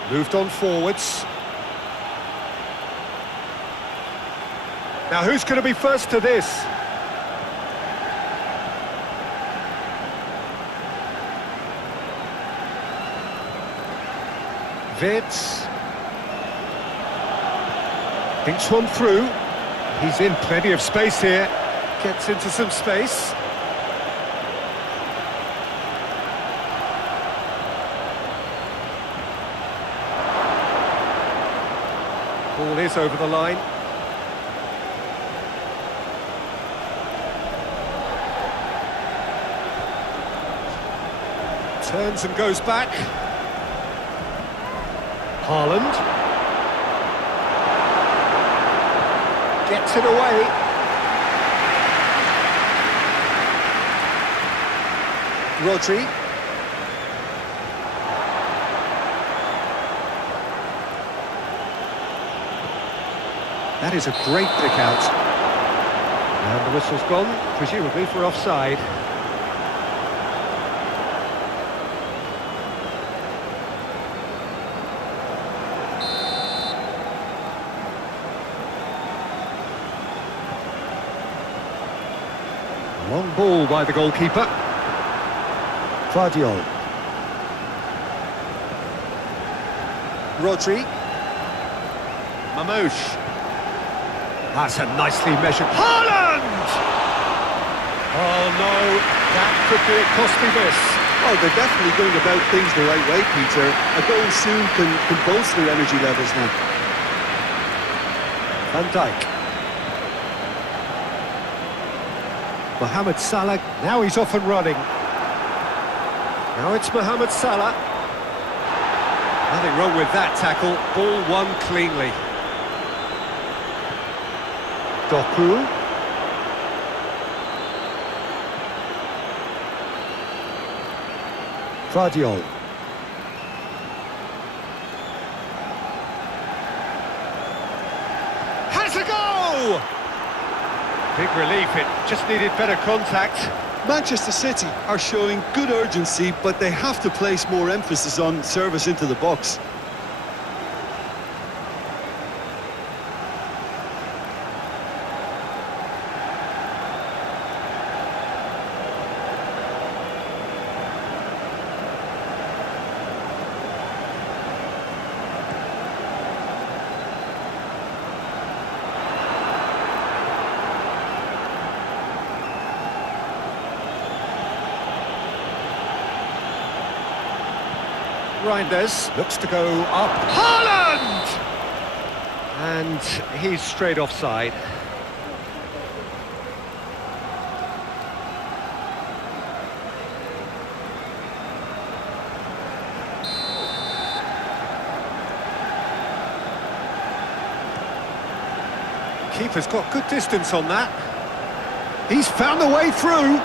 Moved on forwards. Now who's going to be first to this? Wirtz. Thinks one through. He's in plenty of space here. Gets into some space. Ball is over the line. Turns and goes back. Haaland. Gets it away. Rodri. That is a great pick out. And the whistle's gone, presumably for offside. Long ball by the goalkeeper. Guardiola. Rodri. Marmoush. That's a nicely measured... Haaland! Oh no, that could be a costly miss. Oh, they're definitely going about things the right way, Peter. A goal soon can bolster their energy levels now. Van Dijk. Mohamed Salah, now he's off and running. Now it's Mohamed Salah. Nothing wrong with that tackle, ball won cleanly. Doku. Guardiola. Has a go! Big relief, it just needed better contact. Manchester City are showing good urgency, but they have to place more emphasis on service into the box. Reinders looks to go up. Haaland! And he's straight offside. Keeper's got good distance on that. He's found the way through.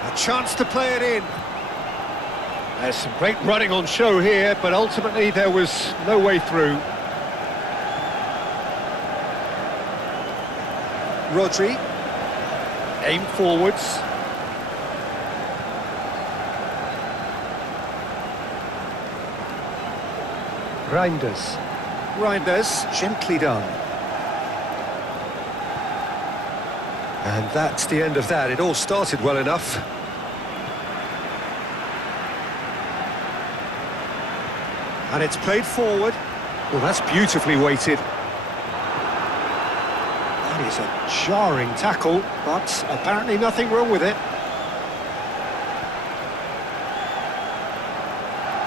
A chance to play it in. There's some great running on show here, but ultimately there was no way through. Rodri. Aim forwards. Reinders, gently done. And that's the end of that. It all started well enough. And it's played forward. Well, that's beautifully weighted. That is a jarring tackle, but apparently nothing wrong with it.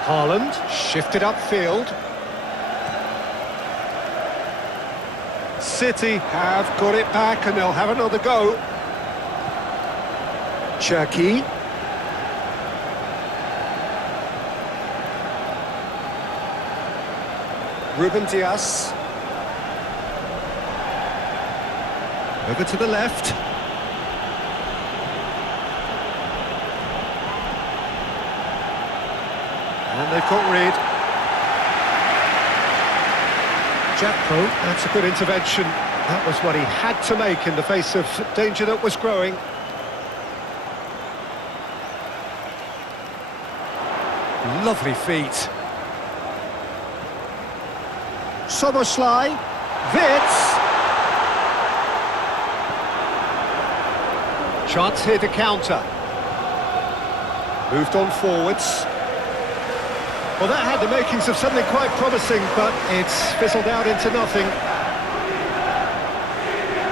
Haaland shifted upfield. City have got it back and they'll have another go. Cherki. Ruben Dias. Over to the left. And they've got rid. Gakpo, that's a good intervention. That was what he had to make in the face of danger that was growing. Lovely feet. Soboslai. Wirtz. Chance here to counter. Moved on forwards. Well, that had the makings of something quite promising, but it's fizzled out into nothing.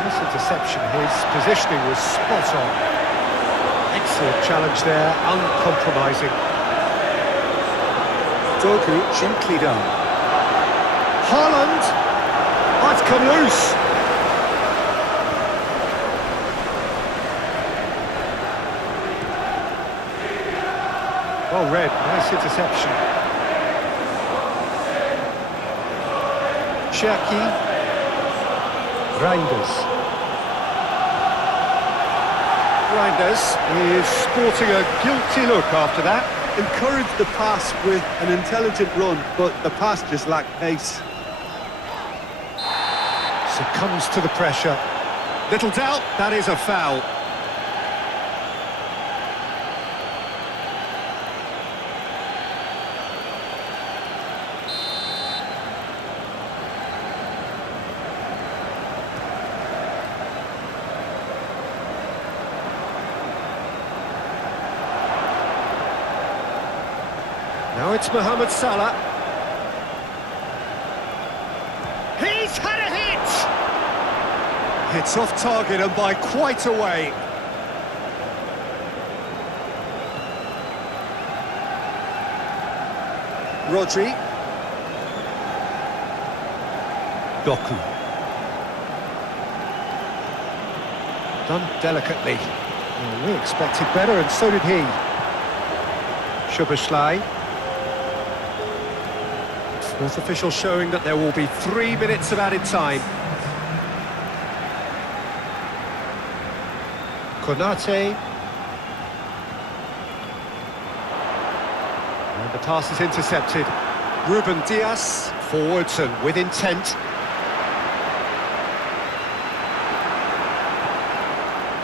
This interception, his positioning was spot on. Excellent challenge there, uncompromising. Doku, gently done. Haaland! Oh, it's come loose! Well read, nice interception. Cherki. Reinders is sporting a guilty look after that. Encouraged the pass with an intelligent run, but the pass just lacked pace. Succumbs to the pressure. Little doubt, that is a foul. Now it's Mohamed Salah. He's had a hit! It's off target and by quite a way. Rodri. Doku. Done delicately. Well, we expected better and so did he. Szoboszlai. Fourth official showing that there will be 3 minutes of added time. Konate. And the pass is intercepted. Ruben Dias, forwards and with intent.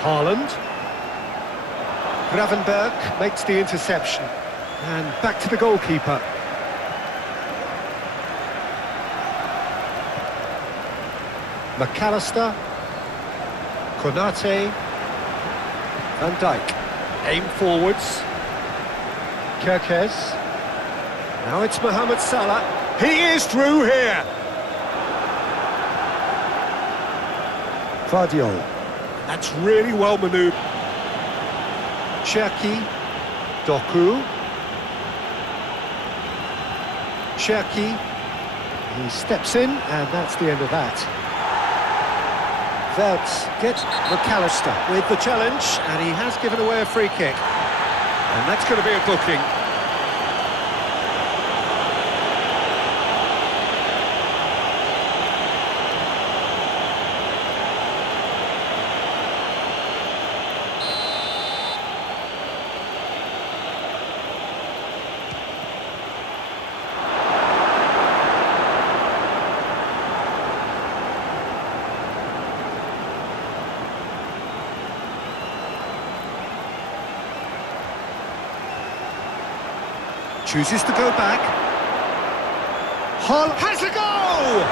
Haaland. Gravenberg makes the interception. And back to the goalkeeper. McAllister, Konate, Van Dijk, aim forwards, Kerkez, now it's Mohamed Salah, he is through here! Guardiola, that's really well manoeuvred. Cherki, Doku, Cherki, he steps in and that's the end of that. Wirtz gets McAllister with the challenge, and he has given away a free kick. And that's going to be a booking. chooses to go back. Haaland has a goal!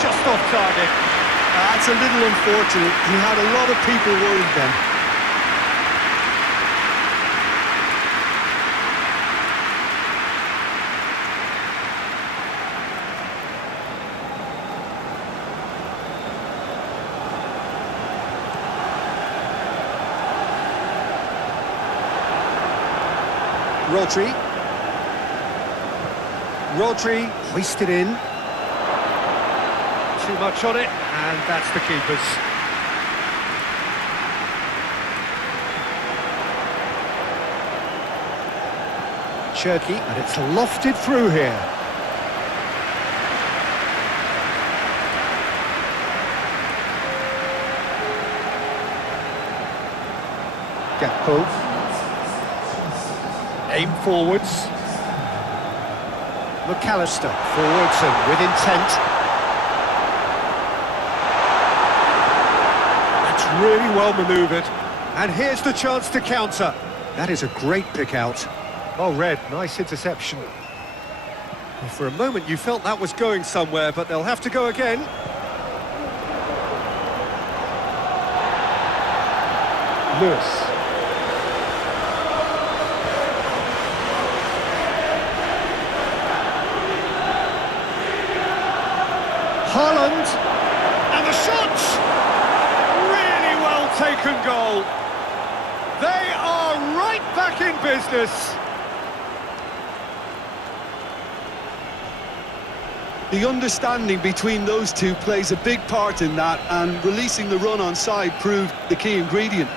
Just off target. That's a little unfortunate. He had a lot of people worried then. Rodri hoisted in. Too much on it, and that's the keeper's. Cherky, and it's lofted through here. Gakpo. Aim forwards. McAllister forwards and with intent. That's really well manoeuvred. And here's the chance to counter. That is a great pick out. Well read, nice interception. Well, for a moment you felt that was going somewhere, but they'll have to go again. Lewis. Haaland, and the shot! Really well taken goal. They are right back in business. The understanding between those two plays a big part in that, and releasing the run on side proved the key ingredient.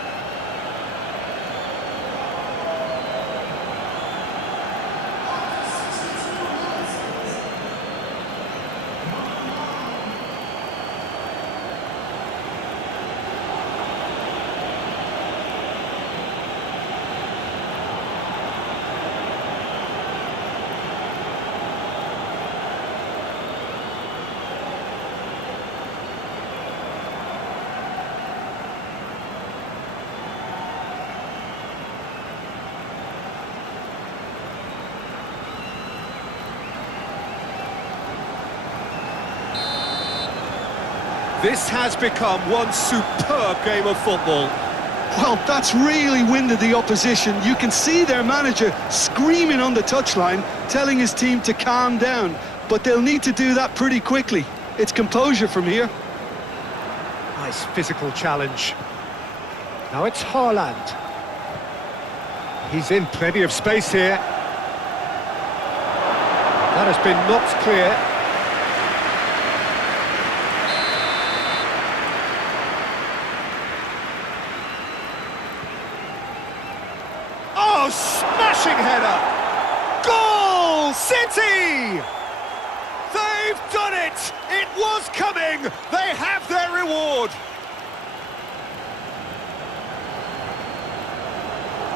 This has become one superb game of football. Well, that's really winded the opposition. You can see their manager screaming on the touchline, telling his team to calm down. But they'll need to do that pretty quickly. It's composure from here. Nice physical challenge. Now it's Haaland. He's in plenty of space here. That has been knocked clear. Oh, smashing header! Goal City! They've done it! It was coming! They have their reward!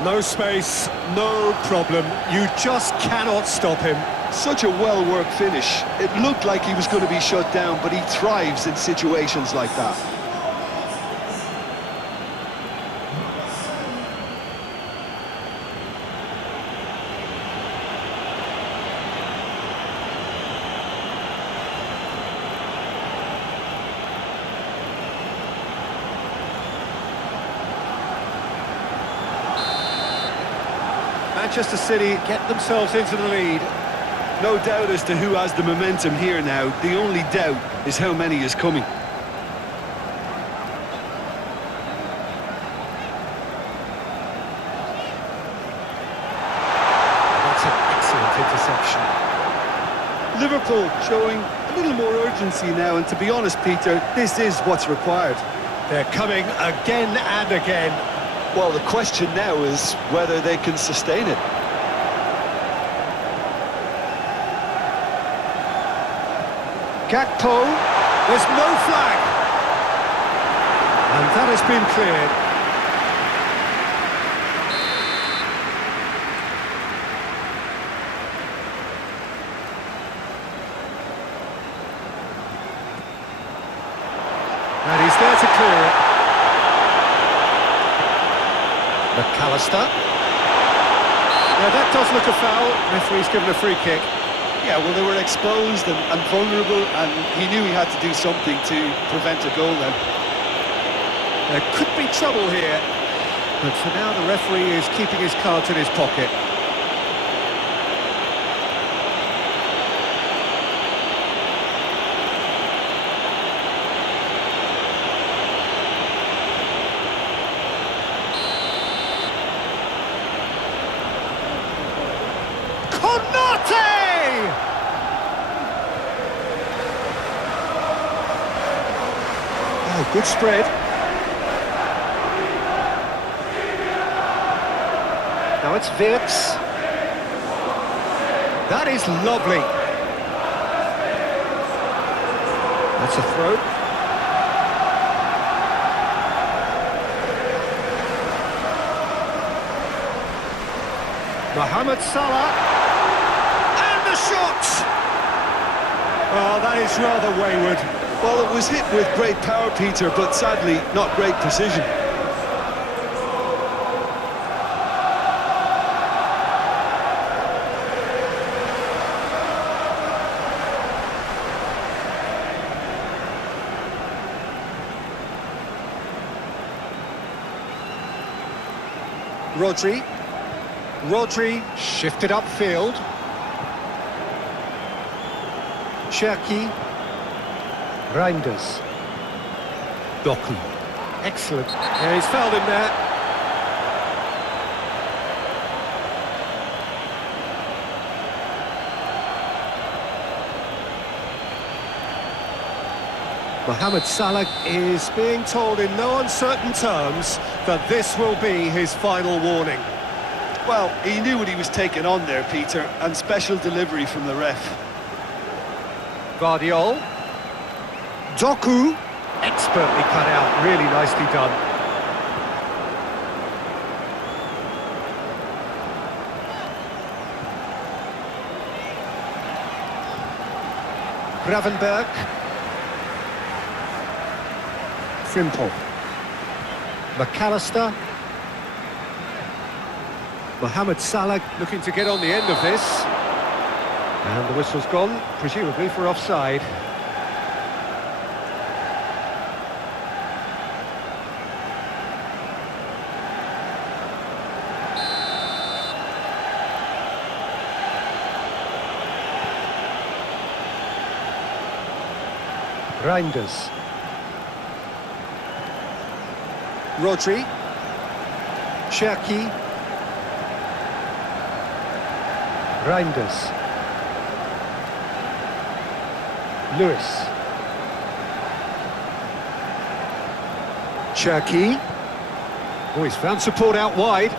No space, no problem. You just cannot stop him. Such a well-worked finish. It looked like he was going to be shut down, but he thrives in situations like that. Manchester City get themselves into the lead. No doubt as to who has the momentum here now. The only doubt is how many is coming. That's an excellent interception. Liverpool showing a little more urgency now, and to be honest, Peter, this is what's required. They're coming again and again. Well, the question now is whether they can sustain it. Gakpo, there's no flag. And that has been cleared. And he's there to clear it. McAllister. Yeah, that does look a foul. Referee's given a free kick. Yeah, well, they were exposed and vulnerable, and he knew he had to do something to prevent a goal then. There could be trouble here. But for now, the referee is keeping his cards in his pocket. Oh, good spread. Now it's Wirtz. That is lovely. That's a throw. Mohamed Salah. And the shot! Oh, that is rather wayward. Well, it was hit with great power, Peter, but sadly, not great precision. Rodri shifted upfield. Cherki. Reinders. Doku. Excellent. Yeah, he's fouled him there. Mohamed Salah is being told in no uncertain terms that this will be his final warning. Well, he knew what he was taking on there, Peter, and special delivery from the ref. Guardiol. Doku, expertly cut out, really nicely done. Gravenberg. Frimpong. McAllister. Mohamed Salah looking to get on the end of this. And the whistle's gone, presumably for offside. Reinders. Rodri. Cherki. Reinders. Lewis. Cherki. Oh, he's found support out wide.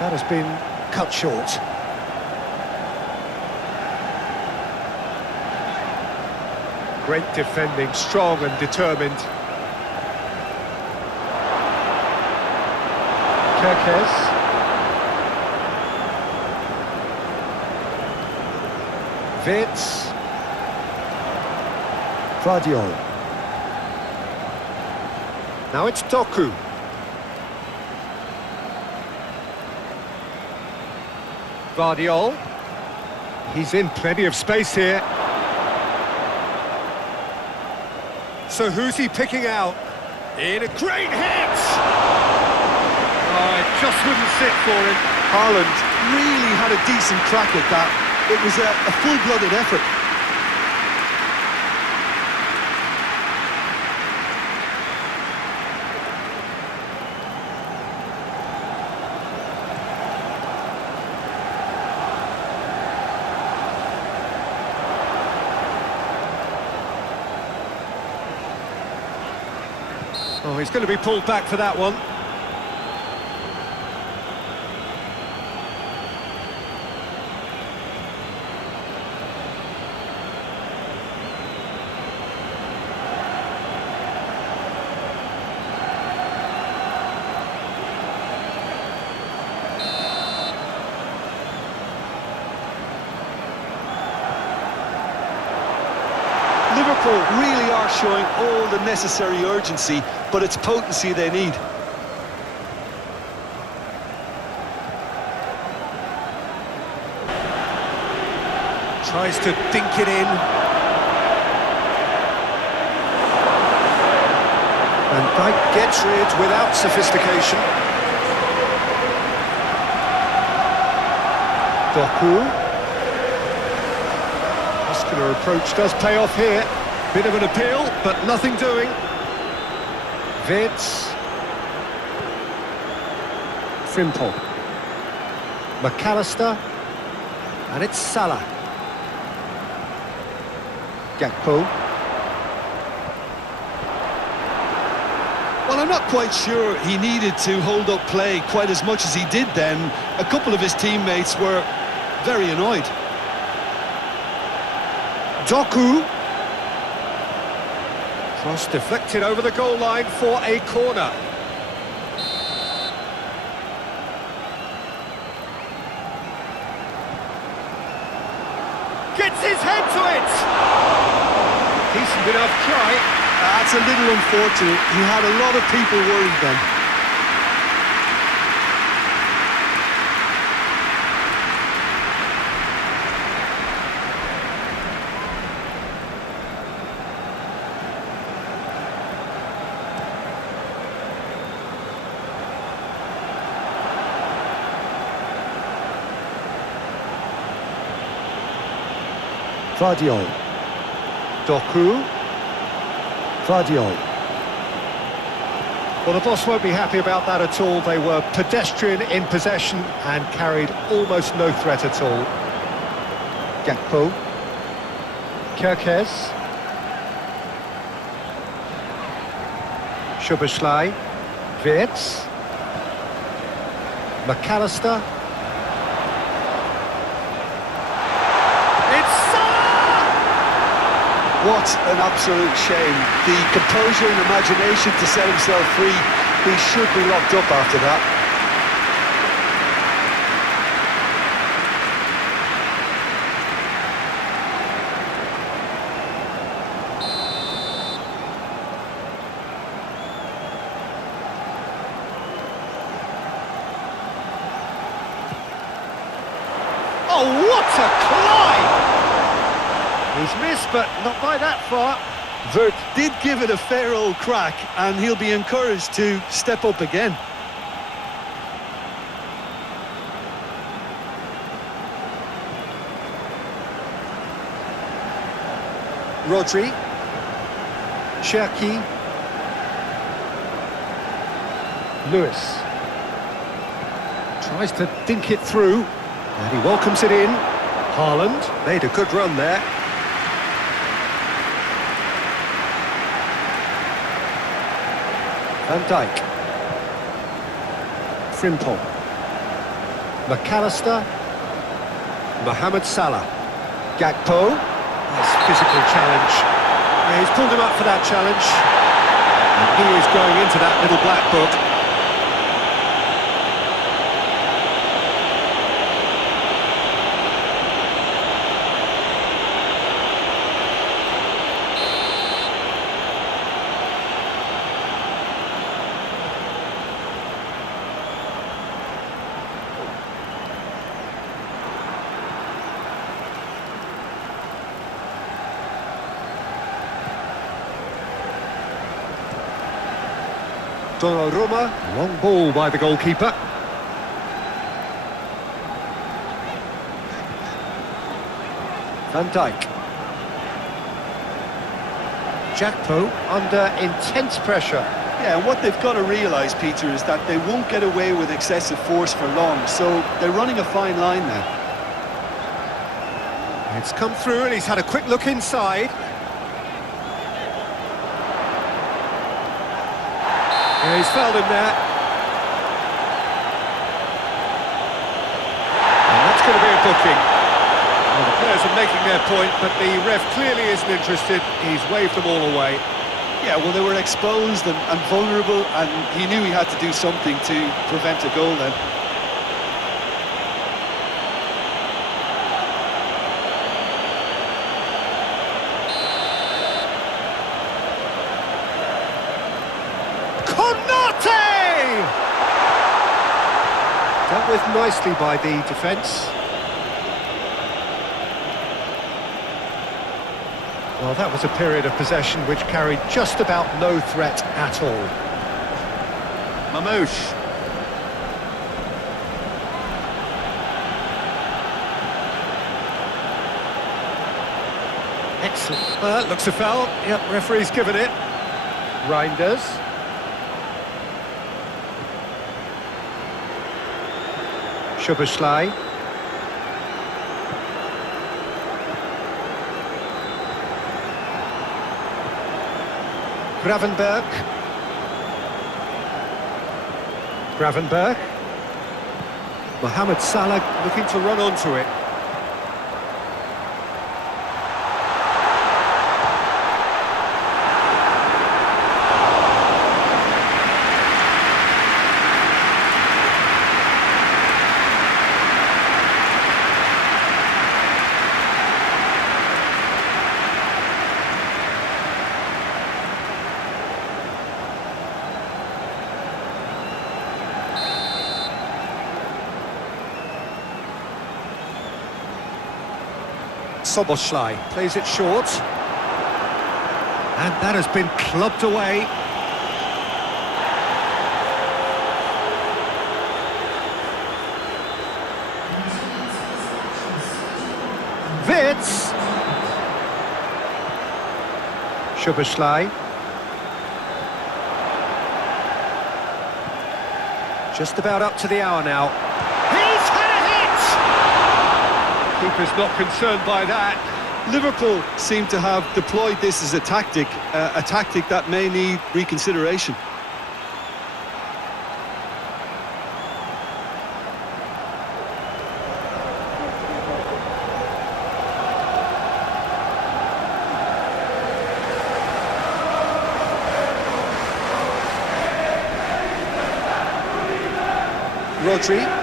That has been cut short. Great defending, strong and determined. Kerkez. Wirtz. Guardiol. Now it's Doku. Guardiol. He's in plenty of space here. So who's he picking out? In a great hit! Oh, it just wouldn't sit for him. Haaland really had a decent crack at that. It was a full-blooded effort. Oh, he's going to be pulled back for that one. Liverpool really are showing all the necessary urgency, but it's potency they need. Tries to dink it in. And Dijk gets rid without sophistication. Doku. Muscular approach does pay off here. Bit of an appeal, but nothing doing. Wirtz. Frimpong. McAllister. And it's Salah. Gakpo. Well, I'm not quite sure he needed to hold up play quite as much as he did then. A couple of his teammates were very annoyed. Doku. Cross deflected over the goal line for a corner. Gets his head to it! Decent enough try. That's a little unfortunate. He had a lot of people worried then. Vardiol. Doku. Vardiol. Well, the boss won't be happy about that at all. They were pedestrian in possession and carried almost no threat at all. Gakpo. Kerkez. Szoboszlai. Wirtz. McAllister. What an absolute shame. The composure and imagination to set himself free. He should be locked up after that. Oh, what a climb! He's missed, but not by that far. Wirtz did give it a fair old crack, and he'll be encouraged to step up again. Rodri. Cherki. Lewis. Tries to dink it through, and he welcomes it in. Haaland made a good run there. Van Dijk. Frimpong. McAllister. Mohamed Salah. Gakpo. Nice physical challenge. Yeah, he's pulled him up for that challenge. And he is going into that little black book. Donnarumma, long ball by the goalkeeper. Van Dijk. Gakpo under intense pressure. Yeah, and what they've got to realise, Peter, is that they won't get away with excessive force for long, so they're running a fine line now. It's come through and he's had a quick look inside. Yeah, he's fouled him there. And that's going to be a booking. Well, the players are making their point, but the ref clearly isn't interested. He's waved them all away. Yeah, well, they were exposed and vulnerable, and he knew he had to do something to prevent a goal then. Dealt with nicely by the defence. Well, that was a period of possession which carried just about no threat at all. Marmoush. Excellent. Looks a foul. Yep, referee's given it. Reinders. Szoboszlai. Gravenberg. Mohamed Salah looking to run onto it. Szoboszlai plays it short. And that has been clubbed away. Wirtz. Szoboszlai. Just about up to the hour now. He's had a hit! Keeper's not concerned by that. Liverpool seem to have deployed this as a tactic that may need reconsideration. Rodri.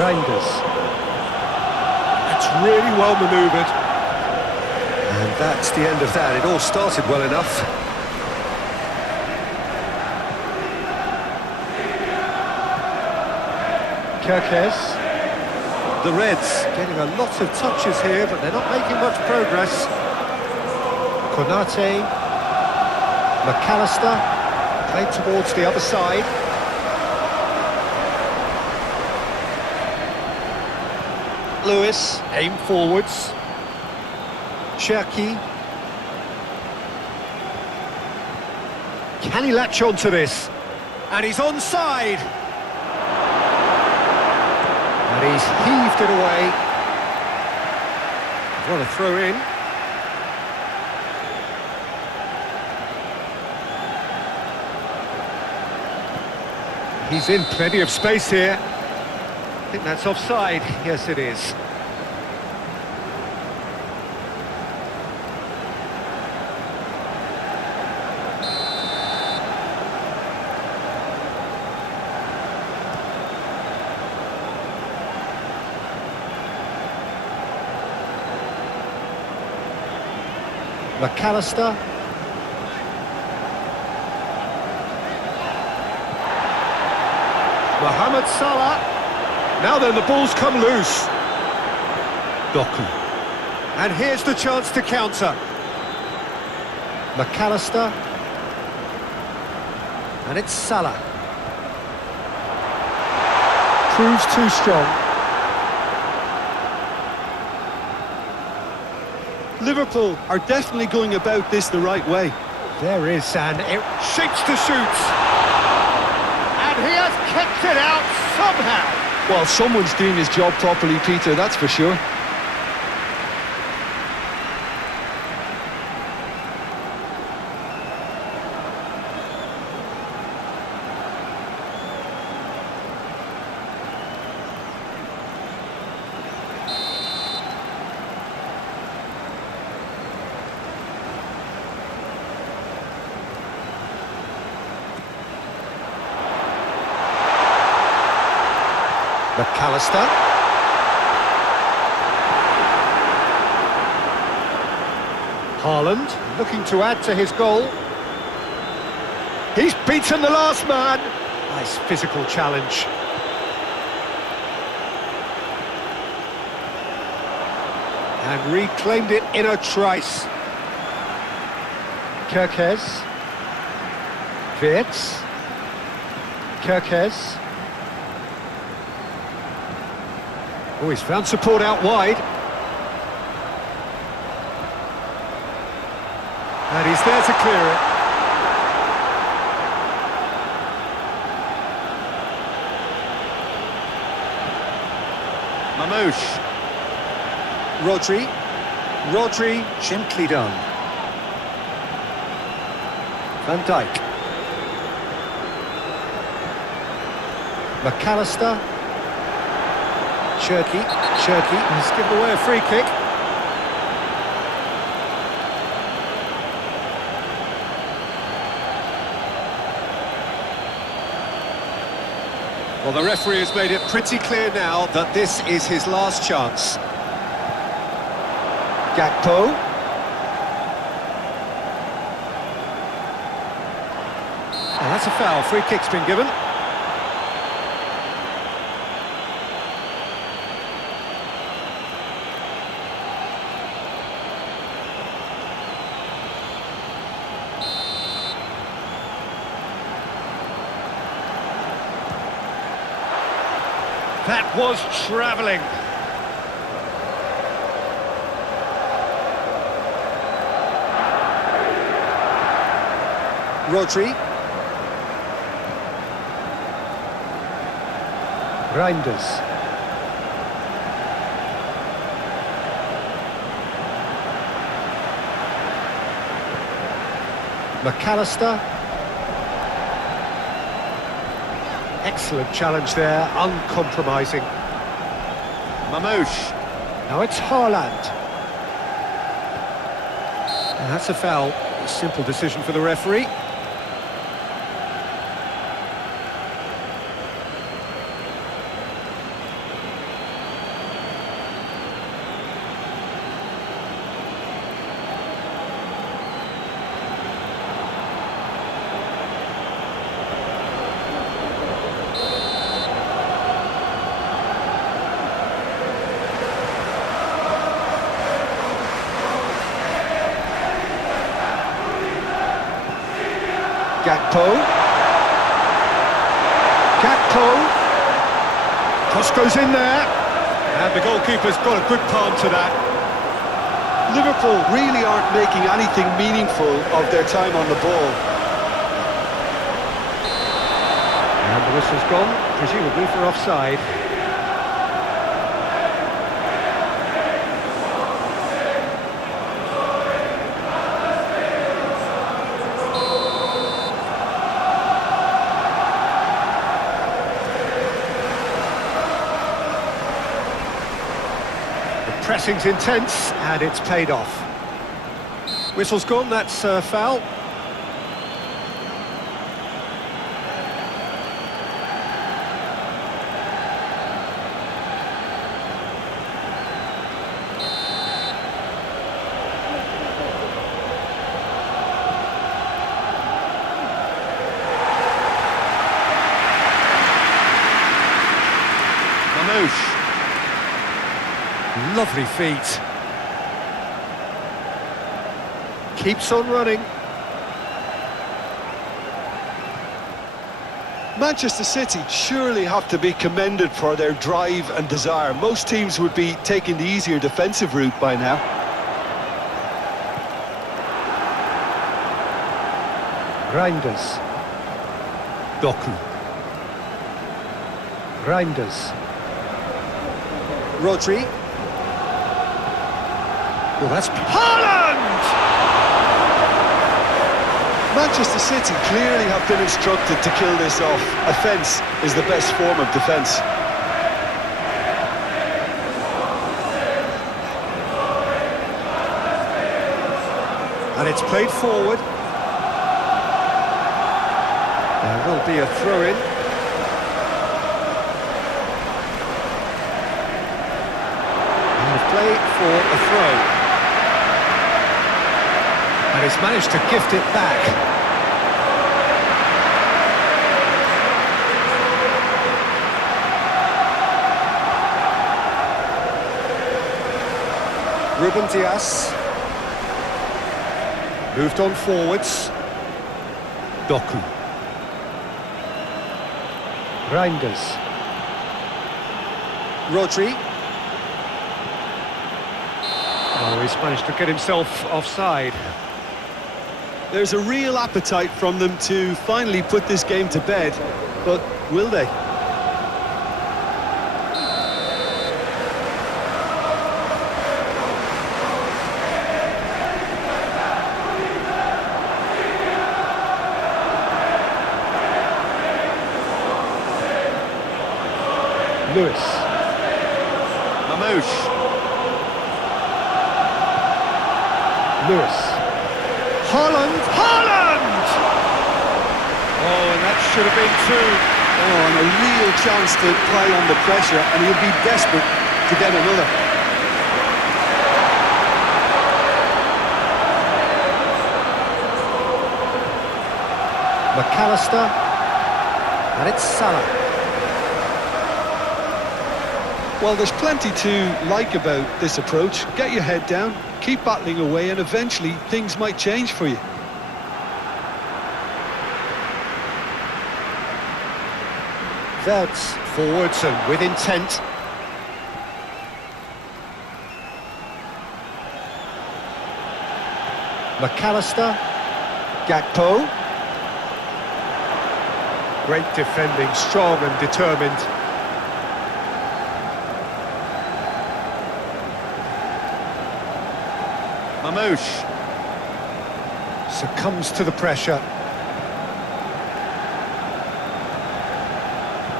Reinders. That's really well manoeuvred. And that's the end of that. It all started well enough. Kerkez. The Reds getting a lot of touches here, but they're not making much progress. Konate. McAllister. Played towards the other side. Lewis, aim forwards. Cherki. Can he latch on to this? And he's onside. And he's heaved it away. What a throw in. He's in plenty of space here. I think that's offside. Yes, it is. McAllister. Mohamed Salah. Now then, the ball's come loose. Doku. And here's the chance to counter. McAllister. And it's Salah. Proves too strong. Liverpool are definitely going about this the right way. There is, and it shapes to shoot. And he has kicked it out somehow. Well, someone's doing his job properly, Peter, that's for sure. McAllister. Haaland looking to add to his goal. He's beaten the last man. Nice physical challenge. And reclaimed it in a trice. Kirkes. Wirtz. Kirkes. Oh, he's found support out wide. And he's there to clear it. Marmoush. Rodri, gently done. Van Dijk. McAllister. Cherky, he's given away a free kick. Well, the referee has made it pretty clear now that this is his last chance. Gakpo. And that's a foul. Free kick's been given. That was travelling. Rodri. Reinders. McAllister. Excellent challenge there, uncompromising. Marmoush. Now it's Haaland. And that's a foul. A simple decision for the referee. Gakpo. Cross goes in there. And the goalkeeper's got a good palm to that. Liverpool really aren't making anything meaningful of their time on the ball. And the whistle's gone, presumably for offside. Pressing's intense, and it's paid off. Whistle's gone, that's a foul. Marmoush. Lovely feet. Keeps on running. Manchester City surely have to be commended for their drive and desire. Most teams would be taking the easier defensive route by now. Reinders. Doku. Reinders. Rodri. Well, that's Haaland! Manchester City clearly have been instructed to kill this off. Offence is the best form of defence. And it's played forward. There will be a throw-in. Play for a throw. And he's managed to gift it back. Ruben Dias. Moved on forwards. Doku. Reinders. Rodri. Oh, he's managed to get himself offside. There's a real appetite from them to finally put this game to bed, but will they? Lewis. Marmoush. Lewis. Haaland! Haaland! Oh, and that should have been two. Oh, and a real chance to play under pressure, and he'll be desperate to get another. McAllister. And it's Salah. Well, there's plenty to like about this approach. Get your head down, keep battling away, and eventually things might change for you. Wirtz forwards and with intent. McAllister. Gakpo. Great defending, strong and determined. Marmoush. Succumbs to the pressure.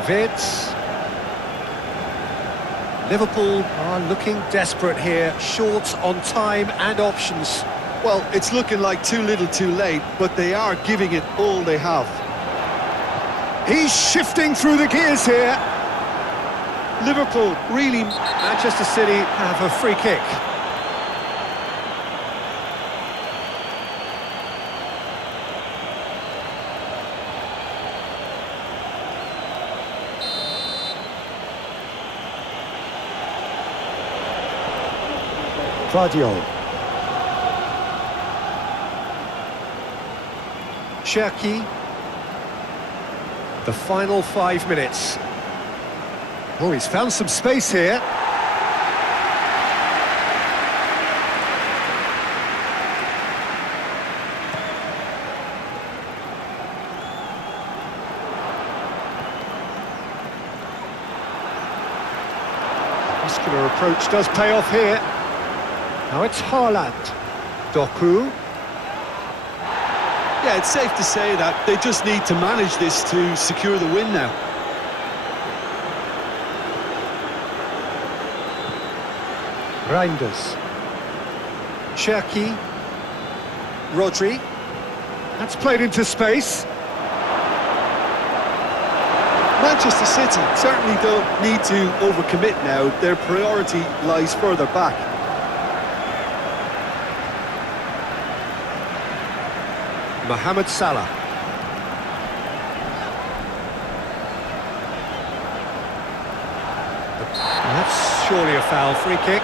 Wirtz. Liverpool are looking desperate here, short on time and options. Well, it's looking like too little too late, but they are giving it all they have. He's shifting through the gears here. Liverpool really... Manchester City have a free kick. Vardiol. Cherki. The final 5 minutes. Oh, he's found some space here. Muscular approach does pay off here. Now it's Haaland. Doku. Yeah, it's safe to say that they just need to manage this to secure the win now. Reinders. Cherki. Rodri. That's played into space. Manchester City certainly don't need to overcommit now. Their priority lies further back. Mohamed Salah. That's surely a foul. Free kick.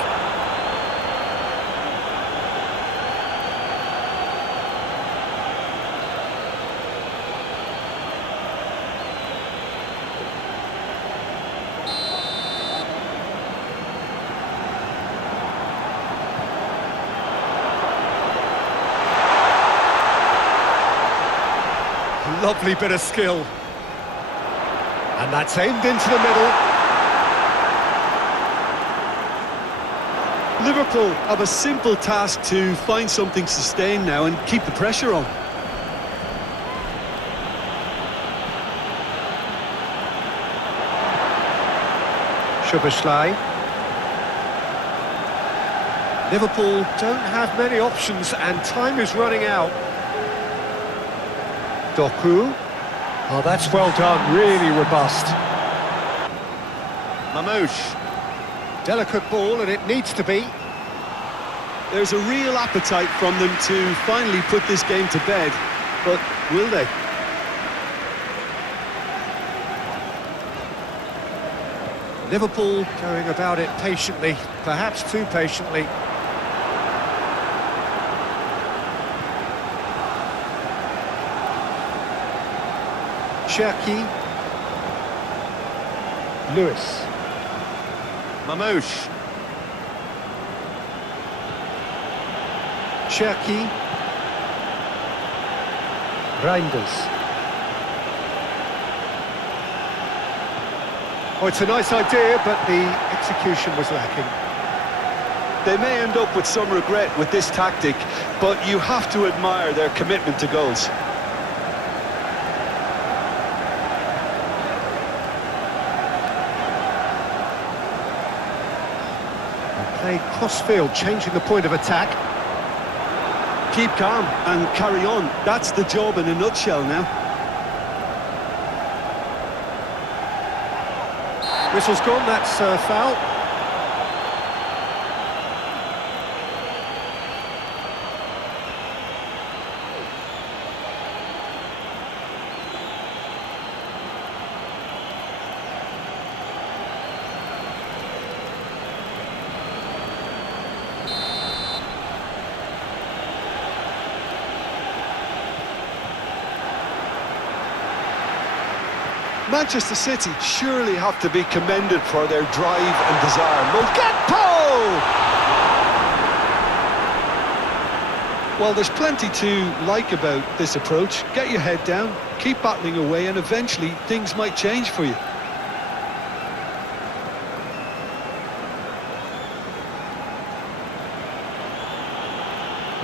Lovely bit of skill. And that's aimed into the middle. Liverpool have a simple task to find something sustained now and keep the pressure on. Szoboszlai. Liverpool don't have many options and time is running out. Doku. Oh, that's well done, really robust. Marmoush. Delicate ball, and it needs to be. There's a real appetite from them to finally put this game to bed, but will they? Liverpool going about it patiently, perhaps too patiently. Cherki. Lewis. Marmoush. Cherki. Reinders. Oh, it's a nice idea, but the execution was lacking. They may end up with some regret with this tactic, but you have to admire their commitment to goals. They play cross-field, changing the point of attack. Keep calm and carry on. That's the job in a nutshell now. Whistle's gone, that's a foul. Manchester City surely have to be commended for their drive and desire. Gakpo! Well, there's plenty to like about this approach. Get your head down, keep battling away, and eventually things might change for you.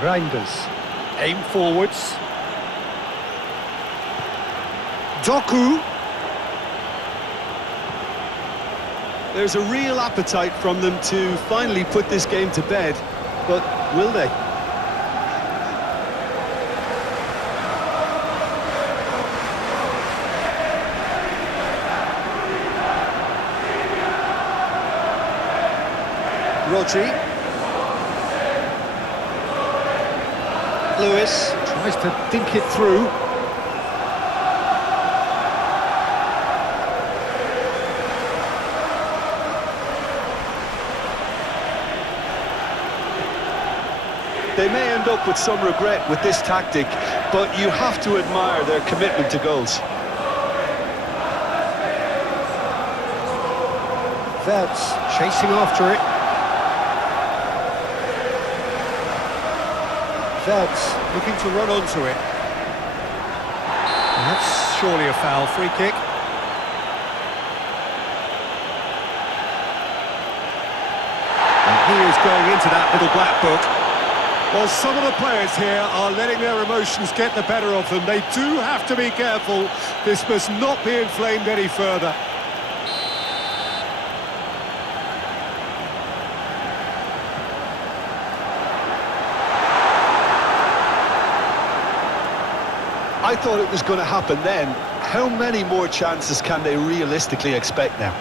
Reinders. Aim forwards. Doku. There's a real appetite from them to finally put this game to bed, but will they? Rodri. Lewis tries to dink it through. They may end up with some regret with this tactic, but you have to admire their commitment to goals. Wirtz chasing after it. Wirtz looking to run onto it. And that's surely a foul. Free kick. And he is going into that little black book. Well, some of the players here are letting their emotions get the better of them. They do have to be careful. This must not be inflamed any further. I thought it was going to happen then. How many more chances can they realistically expect now?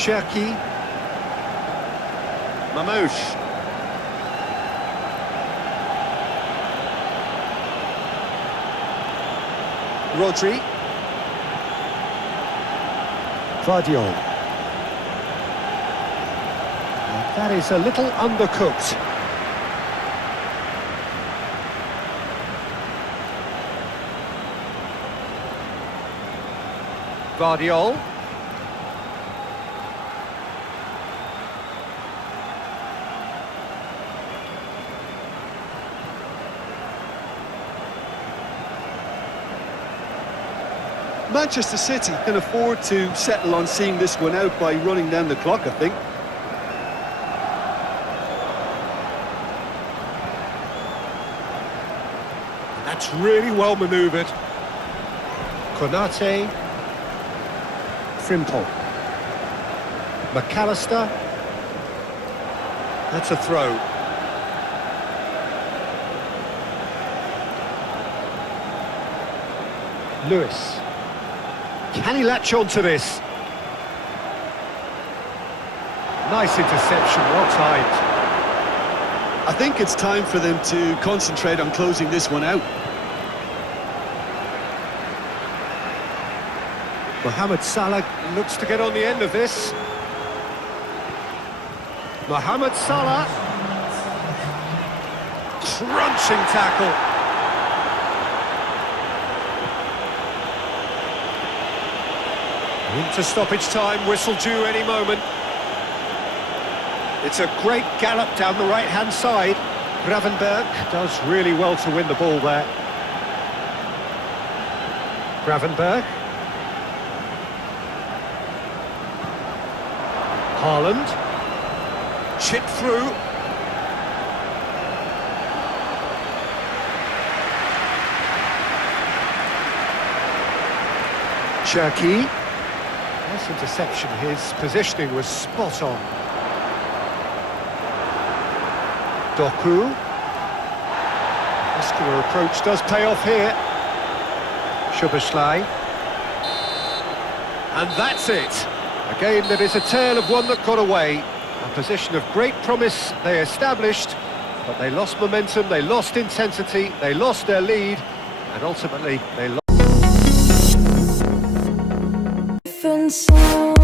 Cherki. Marmoush. Rodri. Vardiol. That is a little undercooked. Vardiol. Manchester City can afford to settle on seeing this one out by running down the clock, I think. That's really well manoeuvred. Konate. Frimpong. McAllister. That's a throw. Lewis. Can he latch on to this? Nice interception, well timed. I think it's time for them to concentrate on closing this one out. Mohamed Salah looks to get on the end of this. Mohamed Salah. crunching tackle. Into stoppage time, whistle due any moment. It's a great gallop down the right-hand side. Gravenberg does really well to win the ball there. Gravenberg. Haaland. Chip through. Cherki. Nice interception, his positioning was spot on. Doku. Muscular approach does pay off here. Szoboszlai. And that's it. A game that is a tale of one that got away. A position of great promise they established, but they lost momentum, they lost intensity, they lost their lead, and ultimately they lost. Different sound.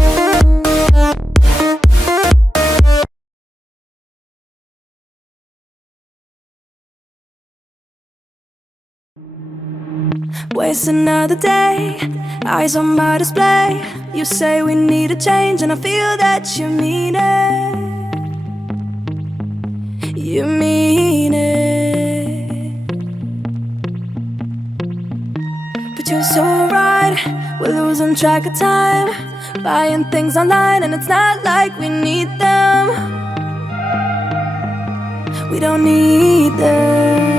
Waste another day, eyes on my display. You say we need a change, and I feel that you mean it. You mean it. But you're so right, we're losing track of time, buying things online, and it's not like we need them. We don't need them.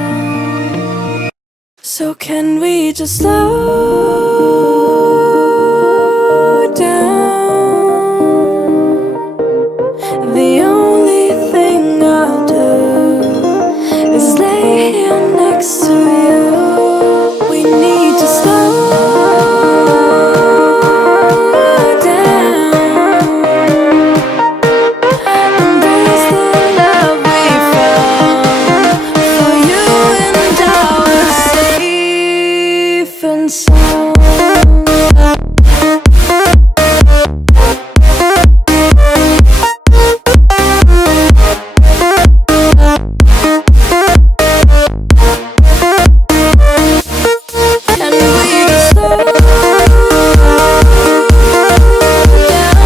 So can we just slow down? The only thing I'll do is lay here next to you. We need to slow down. Embrace the love we found for you and ours. Safe and sound. And we just slow down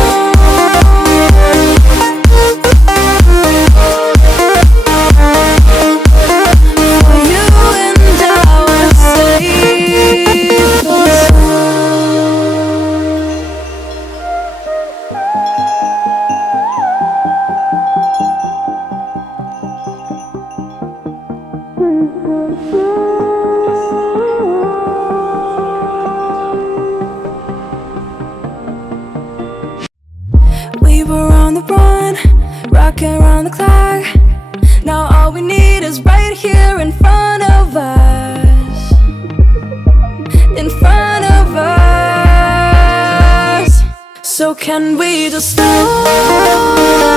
for you and our safe and we were on the run, rocking around the clock. Now all we need is right here in front of us. In front of us. So can we just slow